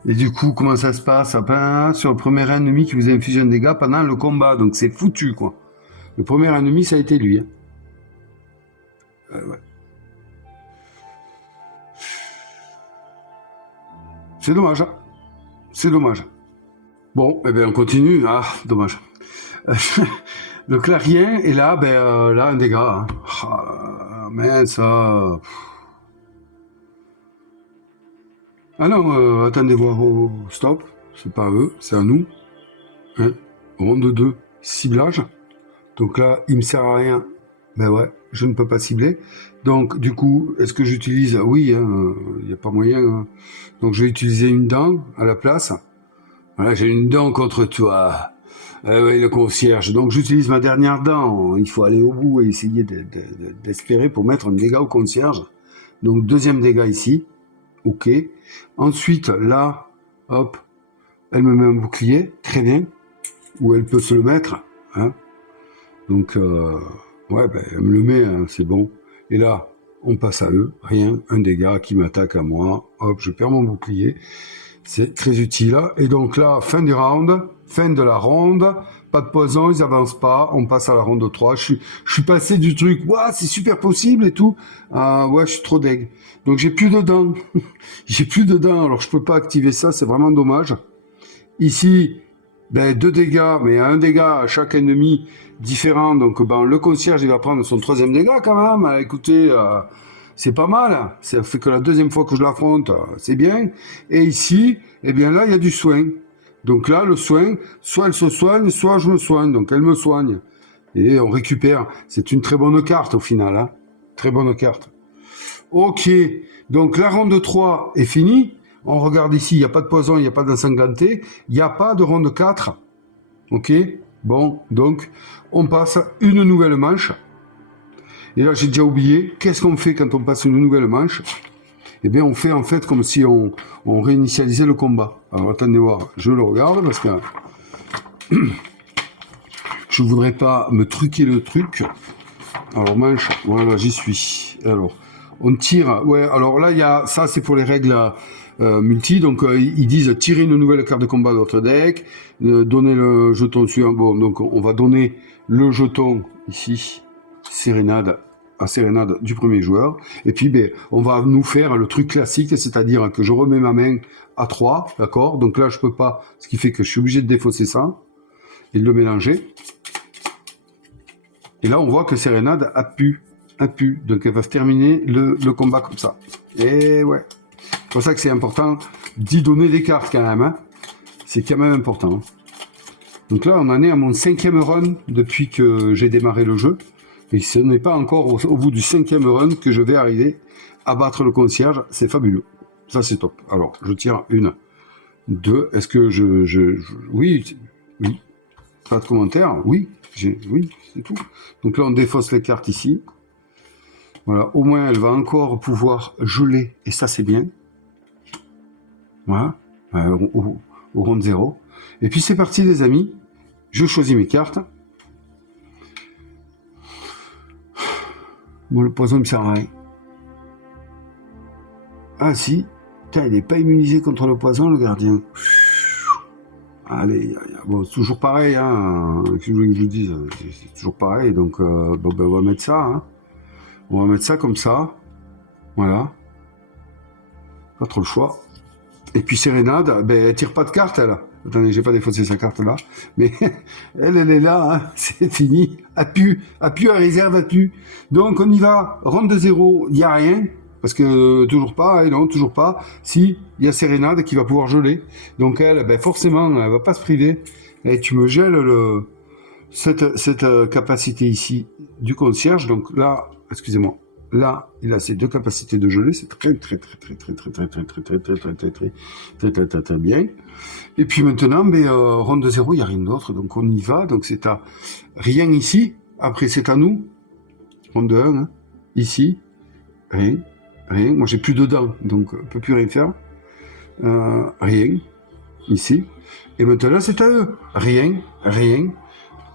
Et du coup, comment ça se passe? Ben, sur le premier ennemi qui vous inflige un dégât pendant le combat. Donc c'est foutu, quoi. Le premier ennemi, ça a été lui. Hein. Ouais. C'est dommage. C'est dommage. Bon, eh bien, on continue. Ah, dommage. Donc là, rien. Et là, là, un dégât. Hein. Ah, mince. Ah non, attendez voir. Oh, stop. C'est pas à eux, c'est à nous. Hein. Ronde 2, ciblage. Donc là, il me sert à rien. Ben ouais, je ne peux pas cibler. Donc, du coup, est-ce que j'utilise... Oui, il n'y a pas moyen. Hein. Donc, je vais utiliser une dent à la place. Voilà, j'ai une dent contre toi. Oui, le concierge. Donc, j'utilise ma dernière dent. Il faut aller au bout et essayer d'espérer pour mettre un dégât au concierge. Donc, deuxième dégât ici. OK. Ensuite, là, hop, elle me met un bouclier. Très bien. Où elle peut se le mettre. Hein. Donc, ouais, elle me le met, hein, c'est bon. Et là, on passe à eux. Rien, un dégât qui m'attaque à moi. Hop, je perds mon bouclier. C'est très utile. Et donc là, fin du round, fin de la ronde. Pas de poison, ils avancent pas. On passe à la ronde 3. Je suis passé du truc, ouais, c'est super possible et tout. Ouais, je suis trop deg. Donc j'ai plus de dents. J'ai plus de dents, alors je peux pas activer ça, c'est vraiment dommage. Ici, 2 dégâts, mais un dégât à chaque ennemi différent. Donc le concierge, il va prendre son 3e dégât quand même. Écoutez, c'est pas mal. Ça fait que la 2e fois que je l'affronte, c'est bien. Et ici, eh bien là, il y a du soin. Donc là, le soin, soit elle se soigne, soit je me soigne. Donc elle me soigne. Et on récupère. C'est une très bonne carte au final. Hein. Très bonne carte. Ok. Donc la ronde 3 est finie. On regarde ici, il n'y a pas de poison, il n'y a pas d'ensanglanté. Il n'y a pas de ronde 4. Ok. Bon, donc on passe une nouvelle manche. Et là, j'ai déjà oublié. Qu'est-ce qu'on fait quand on passe une nouvelle manche? Eh bien, on fait en fait comme si on réinitialisait le combat. Alors, attendez voir. Je le regarde parce que je voudrais pas me truquer le truc. Alors, manche, voilà, j'y suis. Alors, on tire. Ouais, alors là, il y a ça, c'est pour les règles multi. Donc, ils disent tirer une nouvelle carte de combat de votre deck, donner le jeton suivant. Bon, donc, on va donner le jeton ici. Sérénade à sérénade du premier joueur. Et puis, on va nous faire le truc classique, c'est-à-dire que je remets ma main à 3, d'accord? Donc là, je peux pas, ce qui fait que je suis obligé de défausser ça et de le mélanger. Et là, on voit que sérénade a pu. Donc, elle va se terminer le combat comme ça. Et ouais. C'est pour ça que c'est important d'y donner des cartes quand même. Hein. C'est quand même important. Donc là, on en est à mon 5e run depuis que j'ai démarré le jeu. Et ce n'est pas encore au bout du 5e run que je vais arriver à battre le concierge. C'est fabuleux. Ça, c'est top. Alors, je tire 1, 2. Est-ce que oui. Pas de commentaire. Oui, oui, c'est tout. Donc là, on défausse les cartes ici. Voilà. Au moins, elle va encore pouvoir geler. Et ça, c'est bien. Voilà. Au round 0. Et puis, c'est parti, les amis. Je choisis mes cartes. Bon, le poison, il me sert à rien. Ah si, putain, il n'est pas immunisé contre le poison, le gardien. Allez, bon, c'est toujours pareil, hein. Qu'est-ce que je vous dise, c'est toujours pareil. Donc, on va mettre ça. Hein. On va mettre ça comme ça. Voilà. Pas trop le choix. Et puis Sérénade, ben, elle tire pas de carte, elle. Attendez, j'ai pas défaussé sa carte là. Mais elle est là, hein. C'est fini. Appuie à réserve, appuie. Donc on y va. Ronde de 0, il n'y a rien. Parce que toujours pas, et non, toujours pas. Si, il y a Sérénade qui va pouvoir geler. Donc elle, ben forcément, elle va pas se priver. Et tu me gèles cette capacité ici du concierge. Donc là, excusez-moi. Là, il a ces deux capacités de geler, c'est très bien. Et puis maintenant, ronde de 0, il n'y a rien d'autre, donc on y va. Donc c'est à rien ici. Après, c'est à nous. Ronde de 1, hein. Ici, rien. Moi, j'ai plus de dents, donc je ne peux plus rien faire. Rien. Ici. Et maintenant, c'est à eux. Rien.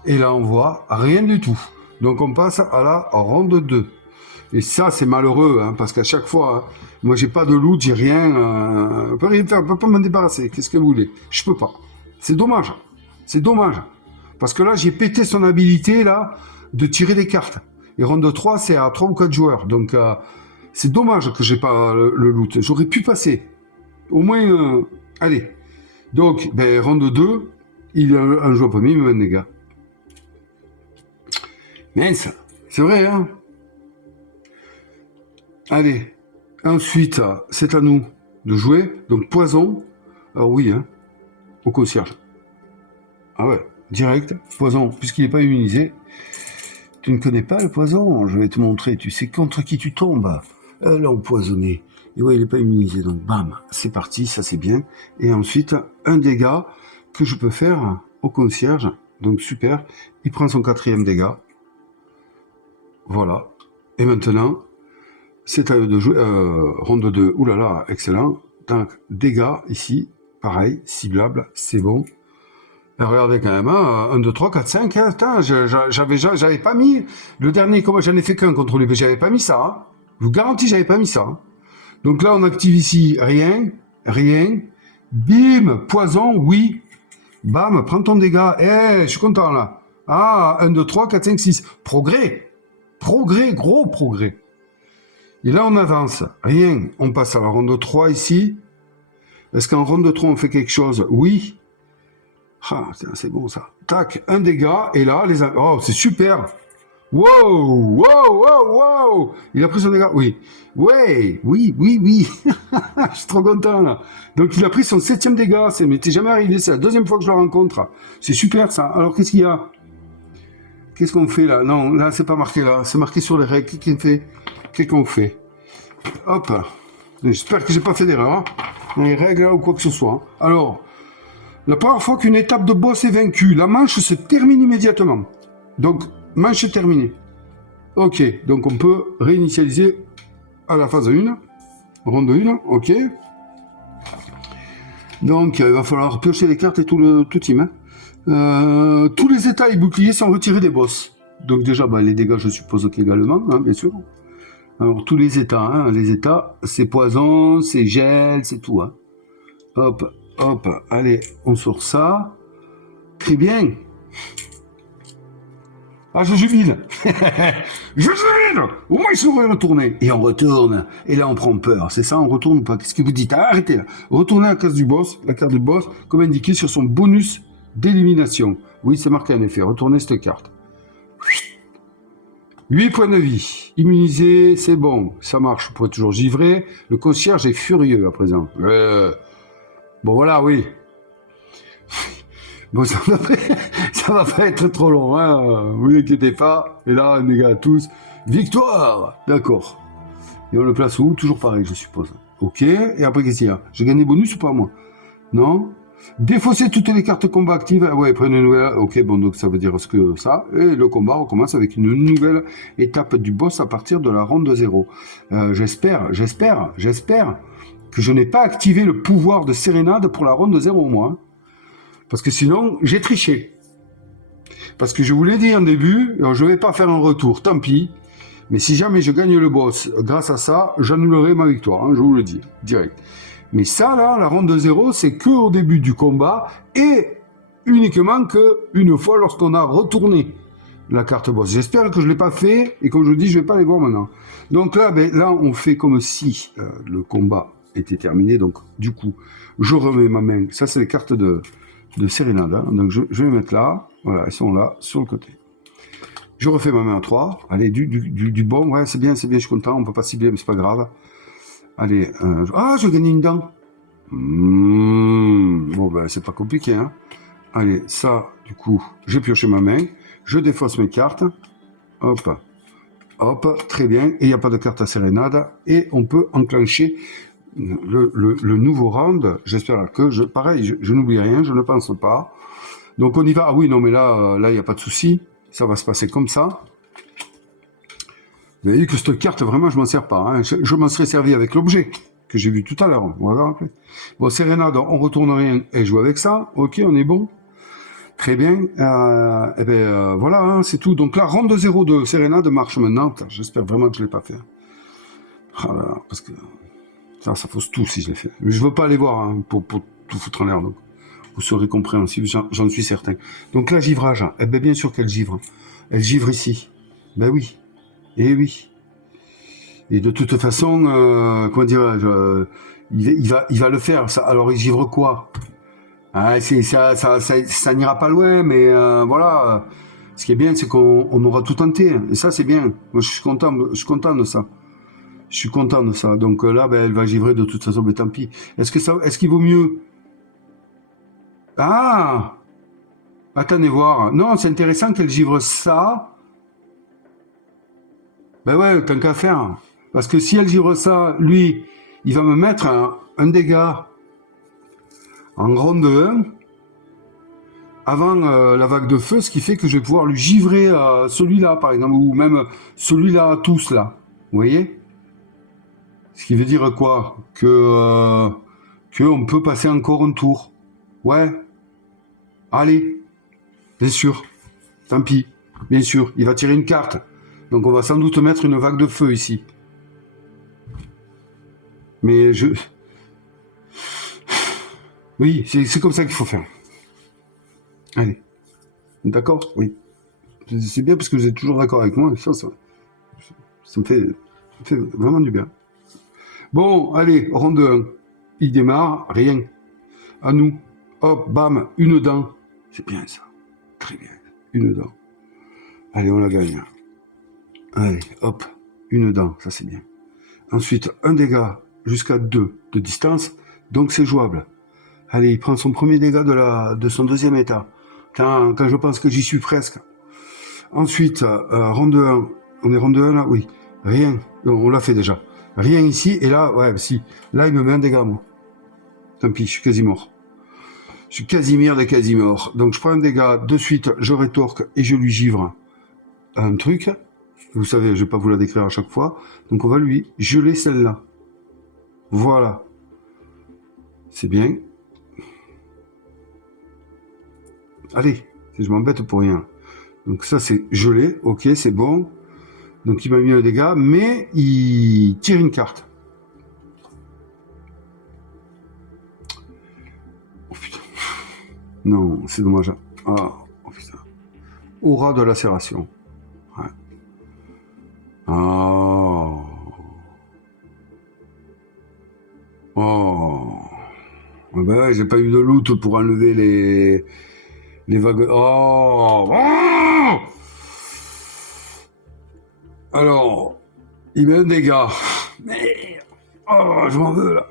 Et là, on voit rien du tout. Donc on passe à la ronde 2. Et ça, c'est malheureux, hein, parce qu'à chaque fois, hein, moi, j'ai pas de loot, j'ai rien, je peux rien faire, je peux pas m'en débarrasser. Qu'est-ce que vous voulez? Je peux pas. C'est dommage. Parce que là, j'ai pété son habilité, là, de tirer des cartes. Et ronde 3, c'est à 3 ou 4 joueurs. Donc, c'est dommage que j'ai pas le loot. J'aurais pu passer. Au moins, allez. Donc, ronde 2, il a un joueur premier, il me met un dégât. Mince, c'est vrai, hein? Allez, ensuite, c'est à nous de jouer. Donc, poison. Alors oui, hein, au concierge. Ah ouais, direct, poison, puisqu'il n'est pas immunisé. Tu ne connais pas le poison? Je vais te montrer, tu sais contre qui tu tombes. L'empoisonné. Et ouais, il n'est pas immunisé, donc bam, c'est parti, ça c'est bien. Et ensuite, un dégât que je peux faire au concierge. Donc super, il prend son 4e dégât. Voilà. Et maintenant... c'est à eux de jouer, ronde 2, oulala, excellent. Donc, dégâts, ici, pareil, ciblable, c'est bon. Et regardez quand même, hein, 1, 2, 3, 4, 5, hein, putain, j'avais pas mis, le dernier, comment j'en ai fait qu'un contre lui, mais j'avais pas mis ça, hein. Je vous garantis, j'avais pas mis ça. Hein. Donc là, on active ici, rien, bim, poison, oui, bam, prends ton dégât, je suis content là. 1, 2, 3, 4, 5, 6, progrès, gros progrès. Et là, on avance. Rien. On passe à la ronde 3 ici. Est-ce qu'en ronde 3, on fait quelque chose? Oui. Ah, c'est bon ça. Tac, un dégât. Et là, oh, c'est super. Wow. Il a pris son dégât? Oui. Ouais, oui. Je suis trop content là. Donc, il a pris son 7e dégât. Ça m'était jamais arrivé. C'est la 2e fois que je le rencontre. C'est super ça. Alors, qu'est-ce qu'il y a? Qu'est-ce qu'on fait là? Non, là, c'est pas marqué là. C'est marqué sur les règles. Qu'est-ce qu'on fait? Hop. J'espère que j'ai pas fait d'erreur. Hein, dans les règles ou quoi que ce soit. Alors, la première fois qu'une étape de boss est vaincue, la manche se termine immédiatement. Donc, manche terminée. Ok, donc on peut réinitialiser à la phase 1. Ronde 1, ok. Donc, il va falloir piocher les cartes et tout team. Hein. Tous les états et boucliers sont retirés des boss. Donc déjà, les dégâts, je suppose qu'également, hein, bien sûr. Alors, tous les états, c'est poison, c'est gel, c'est tout. Hein. Hop, allez, on sort ça. Très bien. Ah, je jubile. Je jubile. Au moins, ils sont retournés. Et on retourne. Et là, on prend peur. C'est ça, on retourne ou pas? Qu'est-ce que vous dites? Arrêtez là. Retournez à la case du boss, la carte du boss, comme indiqué sur son bonus d'élimination. Oui, c'est marqué en effet. Retournez cette carte. 8 points de vie. Immunisé, c'est bon. Ça marche. Vous pouvez toujours givrer. Le concierge est furieux à présent. Bon, voilà, oui. Bon, ça va pas être trop long, hein. Vous inquiétez pas. Et là, les gars, tous. Victoire! D'accord. Et on le place où? Toujours pareil, je suppose. Ok. Et après, qu'est-ce qu'il y a? J'ai gagné bonus ou pas, moi? Non? Défausser toutes les cartes combat actives. Ouais, prenez une nouvelle. Ok, bon, donc ça veut dire ce que ça. Et le combat recommence avec une nouvelle étape du boss à partir de la ronde 0. J'espère que je n'ai pas activé le pouvoir de Sérénade pour la ronde 0, moi. Parce que sinon, j'ai triché. Parce que je vous l'ai dit en début, je ne vais pas faire un retour, tant pis. Mais si jamais je gagne le boss grâce à ça, j'annulerai ma victoire, hein, je vous le dis, direct. Mais ça, là, la ronde 0, c'est que au début du combat et uniquement qu'une fois lorsqu'on a retourné la carte boss. J'espère que je ne l'ai pas fait et comme je vous dis, je ne vais pas les voir maintenant. Donc là, là, on fait comme si le combat était terminé. Donc, du coup, je remets ma main. Ça, c'est les cartes de sérénade. Hein. Donc, je vais les mettre là. Voilà, elles sont là, sur le côté. Je refais ma main à 3. Allez, du bon. Ouais, c'est bien, je suis content. On peut pas cibler, mais c'est pas grave. Allez, je gagne une dent. Bon, ben, c'est pas compliqué, hein. Allez, ça, du coup, j'ai pioché ma main. Je défausse mes cartes. Hop. Hop, très bien. Et il n'y a pas de carte à sérénade. Et on peut enclencher le nouveau round. J'espère que pareil, je n'oublie rien, je ne pense pas. Donc on y va. Ah oui, non, mais là, il n'y a pas de souci. Ça va se passer comme ça. Vous avez vu que cette carte, vraiment, je m'en sers pas. Hein. Je m'en serais servi avec l'objet que j'ai vu tout à l'heure. On va rappeler. Bon, sérénade, on retourne rien et joue avec ça. Ok, on est bon. Très bien. Voilà, hein, c'est tout. Donc là, ronde 0 de sérénade marche maintenant. J'espère vraiment que je ne l'ai pas fait. Ah là là, parce que ça fausse tout si je l'ai fait. Mais je veux pas aller voir hein, pour tout foutre en l'air. Donc, vous serez compréhensible, j'en suis certain. Donc là, givrage. Eh bien, bien sûr qu'elle givre. Elle givre ici. Ben oui. Eh oui. Et de toute façon, comment dirais-je, il va le faire. Ça. Alors, il givre quoi? Ah, ça n'ira pas loin, mais voilà. Ce qui est bien, c'est qu'on aura tout tenté. Et ça, c'est bien. Moi, je suis content de ça. Je suis content de ça. Donc là, ben, elle va givrer de toute façon, mais tant pis. Est-ce qu'il vaut mieux? Ah! Attendez voir. Non, c'est intéressant qu'elle givre ça. Ben ouais, tant qu'à faire. Parce que si elle givre ça, lui, il va me mettre un dégât en ronde 1 avant la vague de feu, ce qui fait que je vais pouvoir lui givrer celui-là, par exemple, ou même celui-là, tous là. Vous voyez? Ce qui veut dire quoi? Que on peut passer encore un tour. Ouais. Allez. Bien sûr. Tant pis. Bien sûr. Il va tirer une carte. Donc on va sans doute mettre une vague de feu ici. Mais oui, c'est comme ça qu'il faut faire. Allez. D'accord? Oui. C'est bien parce que vous êtes toujours d'accord avec moi. Ça me fait vraiment du bien. Bon, allez, ronde 1. Il démarre, rien. À nous. Hop, bam, une dent. C'est bien ça. Très bien. Une dent. Allez, on la gagne. Allez, hop, une dent, ça c'est bien. Ensuite, un dégât jusqu'à 2 de distance, donc c'est jouable. Allez, il prend son premier dégât de son deuxième état. Quand je pense que j'y suis presque. Ensuite, ronde 1. On est ronde 1 là? Oui. Rien. On l'a fait déjà. Rien ici. Et là, ouais, si. Là, il me met un dégât, moi. Tant pis, je suis quasi mort. Je suis Casimir de Casimir. Donc, je prends un dégât. De suite, je rétorque et je lui givre un truc. Vous savez, je vais pas vous la décrire à chaque fois. Donc, on va lui geler celle-là. Voilà. C'est bien. Allez, je m'embête pour rien. Donc ça, c'est gelé. Ok, c'est bon. Donc il m'a mis un dégât, mais il tire une carte. Oh putain. Non, c'est dommage. Ah, oh putain. Aura de lacération. Ouais. Oh. Oh. Ah ben ouais, j'ai pas eu de loot pour enlever les vagues. Oh, oh. Alors, il met un dégât. Mais oh, je m'en veux là.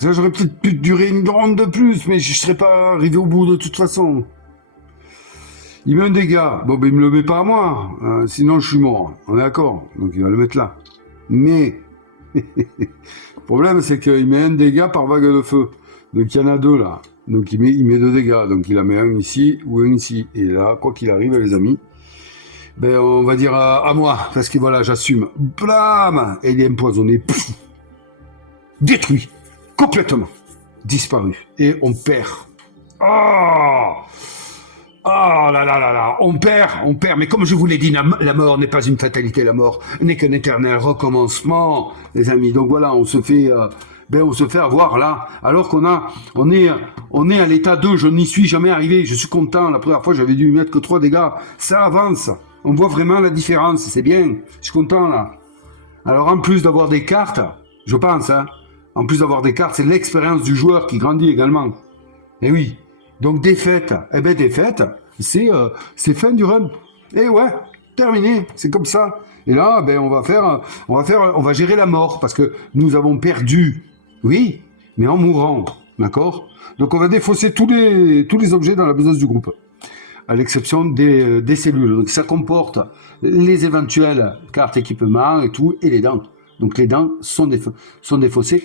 J'aurais peut-être pu durer une ronde de plus, mais je ne serais pas arrivé au bout de toute façon. Il met un dégât. Bon, ben il me le met pas à moi. Sinon, je suis mort. On est d'accord. Donc, il va le mettre là. Mais, le problème, c'est qu'il met un dégât par vague de feu. Donc, il y en a 2 là. Donc, il met 2 dégâts. Donc, il en met un ici ou un ici. Et là, quoi qu'il arrive, les amis, ben, on va dire à moi. Parce que voilà, j'assume. Blam! Et il est empoisonné. Pff, détruit. Complètement. Disparu. Et on perd. Oh! Oh là là là là, on perd, mais comme je vous l'ai dit, la mort n'est pas une fatalité, la mort n'est qu'un éternel recommencement, les amis. Donc voilà, on se fait avoir là, alors on est à l'état 2, je n'y suis jamais arrivé, je suis content, la première fois j'avais dû mettre que 3 dégâts, ça avance, on voit vraiment la différence, c'est bien, je suis content là. Alors en plus d'avoir des cartes, je pense, hein, En plus d'avoir des cartes, c'est l'expérience du joueur qui grandit également. Et oui. Donc défaite, eh ben défaite, c'est fin du run. Et ouais, terminé, c'est comme ça. Et là, ben on va gérer la mort parce que nous avons perdu. Oui, mais en mourant, d'accord. Donc on va défausser tous les objets dans la besace du groupe, à l'exception des cellules. Donc ça comporte les éventuelles cartes équipement et tout, et les dents. Donc les dents sont défaussées.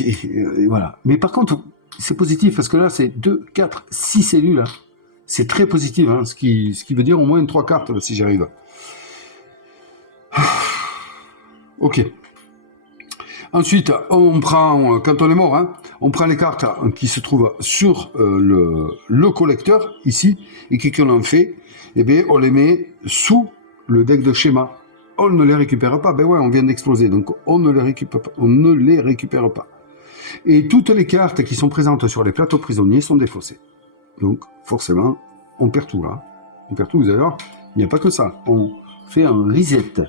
Et voilà. Mais par contre, c'est positif parce que là, c'est 2, 4, 6 cellules. Hein. C'est très positif, hein, ce qui veut dire au moins 3 cartes là, si j'arrive. Ok. Ensuite, on prend, quand on est mort, hein, on prend les cartes qui se trouvent sur le collecteur, ici, et qu'est-ce qu'on en fait? Eh bien, on les met sous le deck de schéma. On ne les récupère pas. Ben ouais, on vient d'exploser, donc on ne les récupère pas. Et toutes les cartes qui sont présentes sur les plateaux prisonniers sont défaussées. Donc, forcément, on perd tout là. On perd tout, vous allez voir. Il n'y a pas que ça. On fait un reset.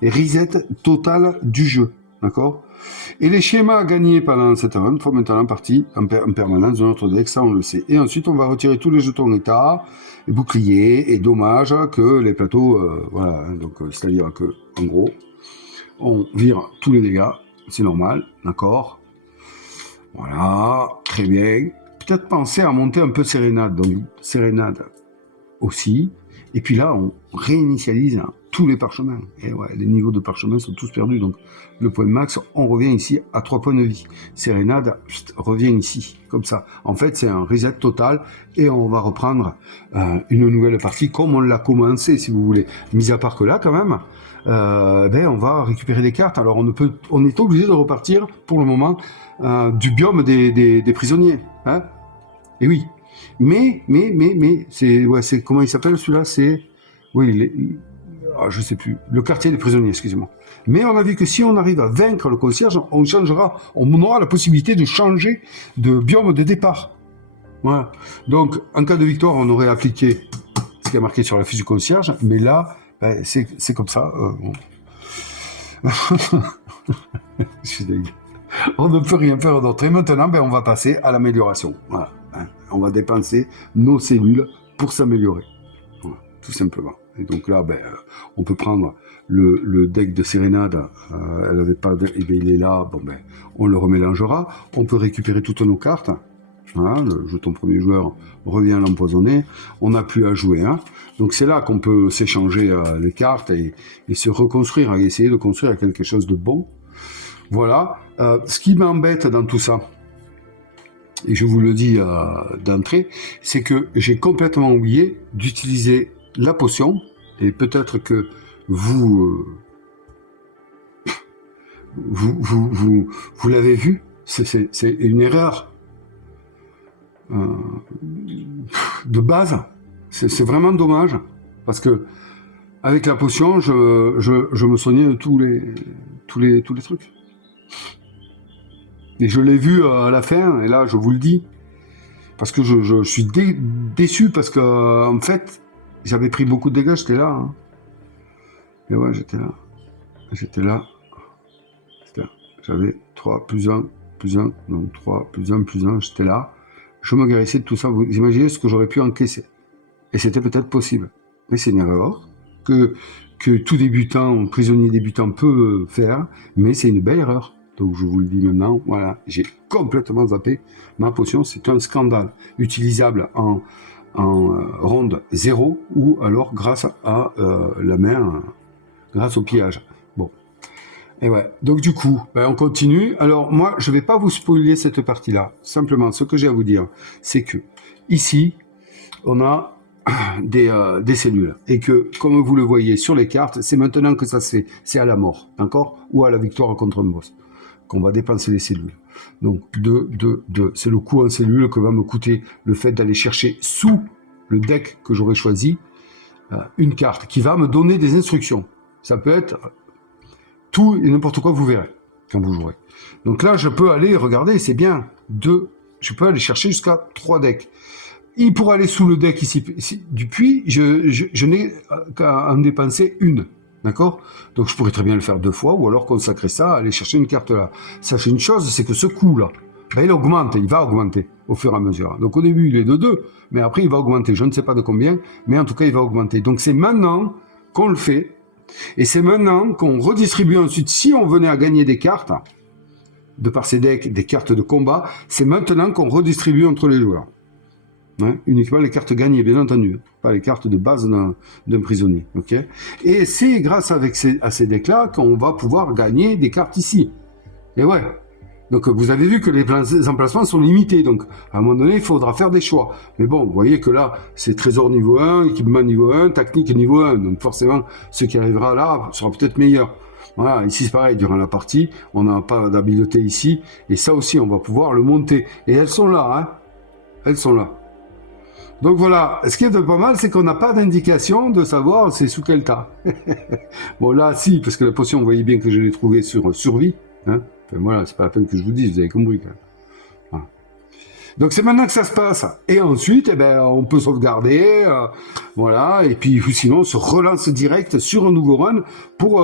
Et reset total du jeu. D'accord? Et les schémas gagnés pendant cette run font maintenant partie en permanence de notre deck, ça on le sait. Et ensuite, on va retirer tous les jetons état, et boucliers et dommages que les plateaux, voilà. Donc, c'est-à-dire que, en gros, on vire tous les dégâts. C'est normal, d'accord? Voilà, très bien. Peut-être penser à monter un peu Sérénade. Donc, Sérénade aussi. Et puis là, on réinitialise tous les parchemins. Et ouais, les niveaux de parchemins sont tous perdus. Donc, le point max, on revient ici à 3 points de vie. Sérénade revient ici, comme ça. En fait, c'est un reset total. Et on va reprendre une nouvelle partie comme on l'a commencé, si vous voulez. Mis à part que là, quand même, on va récupérer des cartes. Alors, on est obligé de repartir, pour le moment, du biome des prisonniers. Hein, et oui. Mais, c'est comment il s'appelle celui-là? C'est, oui, je sais plus, le quartier des prisonniers, excusez-moi. Mais on a vu que si on arrive à vaincre le concierge, on aura la possibilité de changer de biome de départ. Voilà. Donc, en cas de victoire, on aurait appliqué ce qui est marqué sur la fiche du concierge, mais là, c'est comme ça. Bon. Je suis dégueu. On ne peut rien faire d'autre. Et maintenant, on va passer à l'amélioration. Voilà. On va dépenser nos cellules pour s'améliorer. Voilà, tout simplement. Et donc là, on peut prendre le deck de Sérénade. Elle avait pas il est là. Bon, on le remélangera. On peut récupérer toutes nos cartes. Voilà, le jeton premier joueur revient à l'empoisonné. On n'a plus à jouer. Hein. Donc c'est là qu'on peut s'échanger les cartes et se reconstruire, et essayer de construire quelque chose de bon. Voilà. Ce qui m'embête dans tout ça, et je vous le dis d'entrée, c'est que j'ai complètement oublié d'utiliser la potion, et peut-être que vous l'avez vu, c'est une erreur de base, c'est vraiment dommage, parce que avec la potion, je me soignais de tous les trucs. Et je l'ai vu à la fin, et là je vous le dis, parce que je suis déçu, parce que en fait, j'avais pris beaucoup de dégâts, j'étais là. Hein. Et ouais, j'étais là. J'avais 3 plus 1, donc 3 plus 1, j'étais là. Je me guérissais de tout ça, vous imaginez ce que j'aurais pu encaisser. Et c'était peut-être possible. Mais c'est une erreur que tout débutant, prisonnier débutant peut faire, mais c'est une belle erreur. Donc je vous le dis maintenant, voilà, j'ai complètement zappé ma potion, c'est un scandale. Utilisable en ronde 0 ou alors grâce à la main, grâce au pillage. Bon, et ouais, donc du coup, on continue. Alors moi, je vais pas vous spoiler cette partie-là. Simplement, ce que j'ai à vous dire, c'est que ici, on a des cellules. Et que, comme vous le voyez sur les cartes, c'est maintenant que ça se fait. C'est à la mort, d'accord? Ou à la victoire contre un boss qu'on va dépenser les cellules. Donc 2, c'est le coût en cellules que va me coûter le fait d'aller chercher sous le deck que j'aurais choisi une carte qui va me donner des instructions. Ça peut être tout et n'importe quoi, vous verrez quand vous jouerez. Donc là, je peux aller regarder, c'est bien, je peux aller chercher jusqu'à 3 decks. Et pour aller sous le deck ici du puits, je n'ai qu'à en dépenser une. D'accord? Donc je pourrais très bien le faire 2 fois, ou alors consacrer ça à aller chercher une carte là. Sachez une chose, c'est que ce coût-là, ben, il va augmenter au fur et à mesure. Donc au début, il est de 2, mais après, il va augmenter. Je ne sais pas de combien, mais en tout cas, il va augmenter. Donc c'est maintenant qu'on le fait, et c'est maintenant qu'on redistribue ensuite, si on venait à gagner des cartes, de par ces decks, des cartes de combat, c'est maintenant qu'on redistribue entre les joueurs. Hein, uniquement les cartes gagnées, bien entendu, pas les cartes de base d'un prisonnier. Okay, et c'est grâce à ces decks-là qu'on va pouvoir gagner des cartes ici. Et ouais. Donc vous avez vu que les emplacements sont limités, donc à un moment donné, il faudra faire des choix. Mais bon, vous voyez que là, c'est trésor niveau 1, équipement niveau 1, tactique niveau 1, donc forcément, ce qui arrivera là sera peut-être meilleur. Voilà, ici c'est pareil, durant la partie, on n'a pas d'habileté ici, et ça aussi, on va pouvoir le monter. Et elles sont là, hein. Elles sont là. Donc voilà, ce qui est de pas mal, c'est qu'on n'a pas d'indication de savoir c'est sous quel tas. Bon là, si, parce que la potion, vous voyez bien que je l'ai trouvée sur survie. Hein, enfin, voilà, c'est pas la peine que je vous dise, vous avez compris. Voilà. Donc c'est maintenant que ça se passe. Et ensuite, eh ben, on peut sauvegarder, voilà, et puis sinon on se relance direct sur un nouveau run pour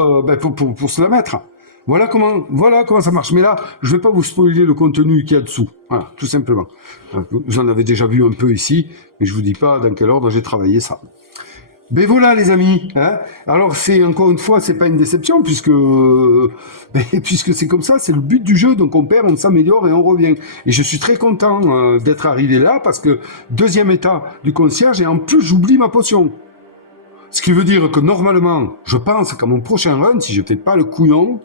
se la mettre. Voilà comment ça marche. Mais là, je vais pas vous spoiler le contenu qu'il y a dessous. Voilà, tout simplement. Vous en avez déjà vu un peu ici, mais je vous dis pas dans quel ordre j'ai travaillé ça. Ben voilà les amis. Hein, alors c'est encore une fois, c'est pas une déception puisque c'est comme ça, c'est le but du jeu. Donc on perd, on s'améliore et on revient. Et je suis très content d'être arrivé là parce que deuxième état du concierge et en plus j'oublie ma potion. Ce qui veut dire que normalement, je pense qu'à mon prochain run, si je fais pas le couillon,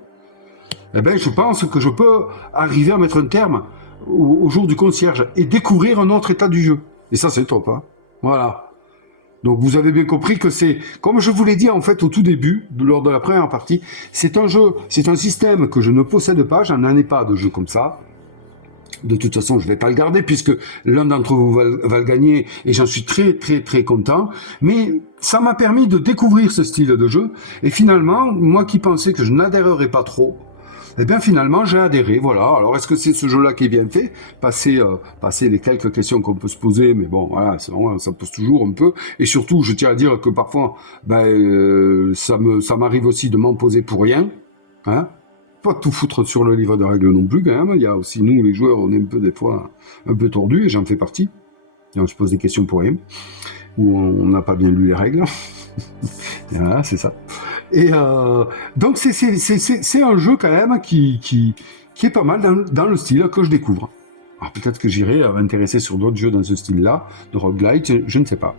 eh ben, je pense que je peux arriver à mettre un terme au jour du concierge et découvrir un autre état du jeu. Et ça, c'est top, hein. Voilà. Donc, vous avez bien compris que c'est, comme je vous l'ai dit, en fait, au tout début, lors de la première partie, c'est un jeu, c'est un système que je ne possède pas, j'en ai pas de jeu comme ça. De toute façon, je vais pas le garder puisque l'un d'entre vous va le gagner et j'en suis très, très, très content. Mais ça m'a permis de découvrir ce style de jeu. Et finalement, moi qui pensais que je n'adhérerais pas trop, eh bien finalement j'ai adhéré, voilà. Alors est-ce que c'est ce jeu-là qui est bien fait, passer les quelques questions qu'on peut se poser, mais bon, voilà, ça pose toujours un peu. Et surtout, je tiens à dire que parfois, ça m'arrive aussi de m'en poser pour rien, hein. Pas tout foutre sur le livre de règles non plus, quand même. Il y a aussi nous, les joueurs, on est un peu des fois un peu tordus, et j'en fais partie. Et on se pose des questions pour rien, ou on n'a pas bien lu les règles. Voilà, c'est ça. Et donc c'est un jeu quand même qui est pas mal dans le style que je découvre. Alors peut-être que j'irai m'intéresser sur d'autres jeux dans ce style-là, de roguelite, je ne sais pas.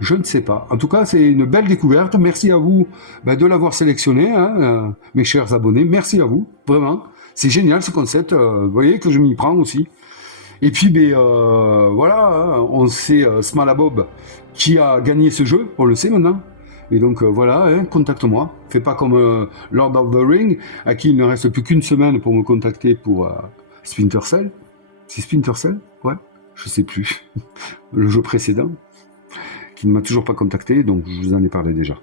Je ne sais pas. En tout cas, c'est une belle découverte. Merci à vous de l'avoir sélectionné, hein, mes chers abonnés. Merci à vous, vraiment. C'est génial ce concept. Vous voyez que je m'y prends aussi. Et puis, voilà, hein, on sait Smalabob qui a gagné ce jeu, on le sait maintenant. Et donc voilà, hein, contacte-moi. Fais pas comme Lord of the Ring, à qui il ne reste plus qu'une semaine pour me contacter pour Splinter Cell. C'est Splinter Cell? Ouais, je sais plus. Le jeu précédent, qui ne m'a toujours pas contacté, donc je vous en ai parlé déjà.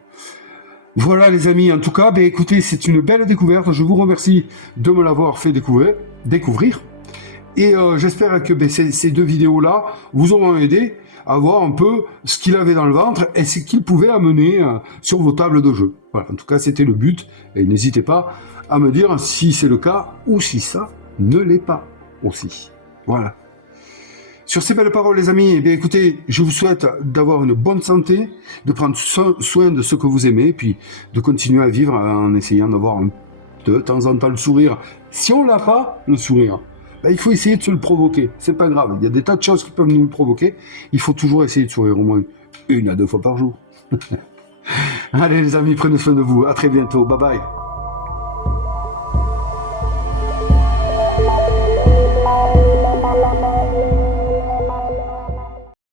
Voilà les amis, en tout cas, écoutez, c'est une belle découverte. Je vous remercie de me l'avoir fait découvrir. Et j'espère que ces deux vidéos-là vous auront aidé à voir un peu ce qu'il avait dans le ventre et ce qu'il pouvait amener sur vos tables de jeu. Voilà, en tout cas, c'était le but. Et n'hésitez pas à me dire si c'est le cas ou si ça ne l'est pas aussi. Voilà. Sur ces belles paroles, les amis, écoutez, je vous souhaite d'avoir une bonne santé, de prendre soin de ce que vous aimez, puis de continuer à vivre en essayant d'avoir de temps en temps le sourire. Si on l'a pas, le sourire, il faut essayer de se le provoquer. C'est pas grave. Il y a des tas de choses qui peuvent nous le provoquer. Il faut toujours essayer de sourire au moins 1 à 2 fois par jour. Allez les amis, prenez soin de vous. À très bientôt. Bye bye.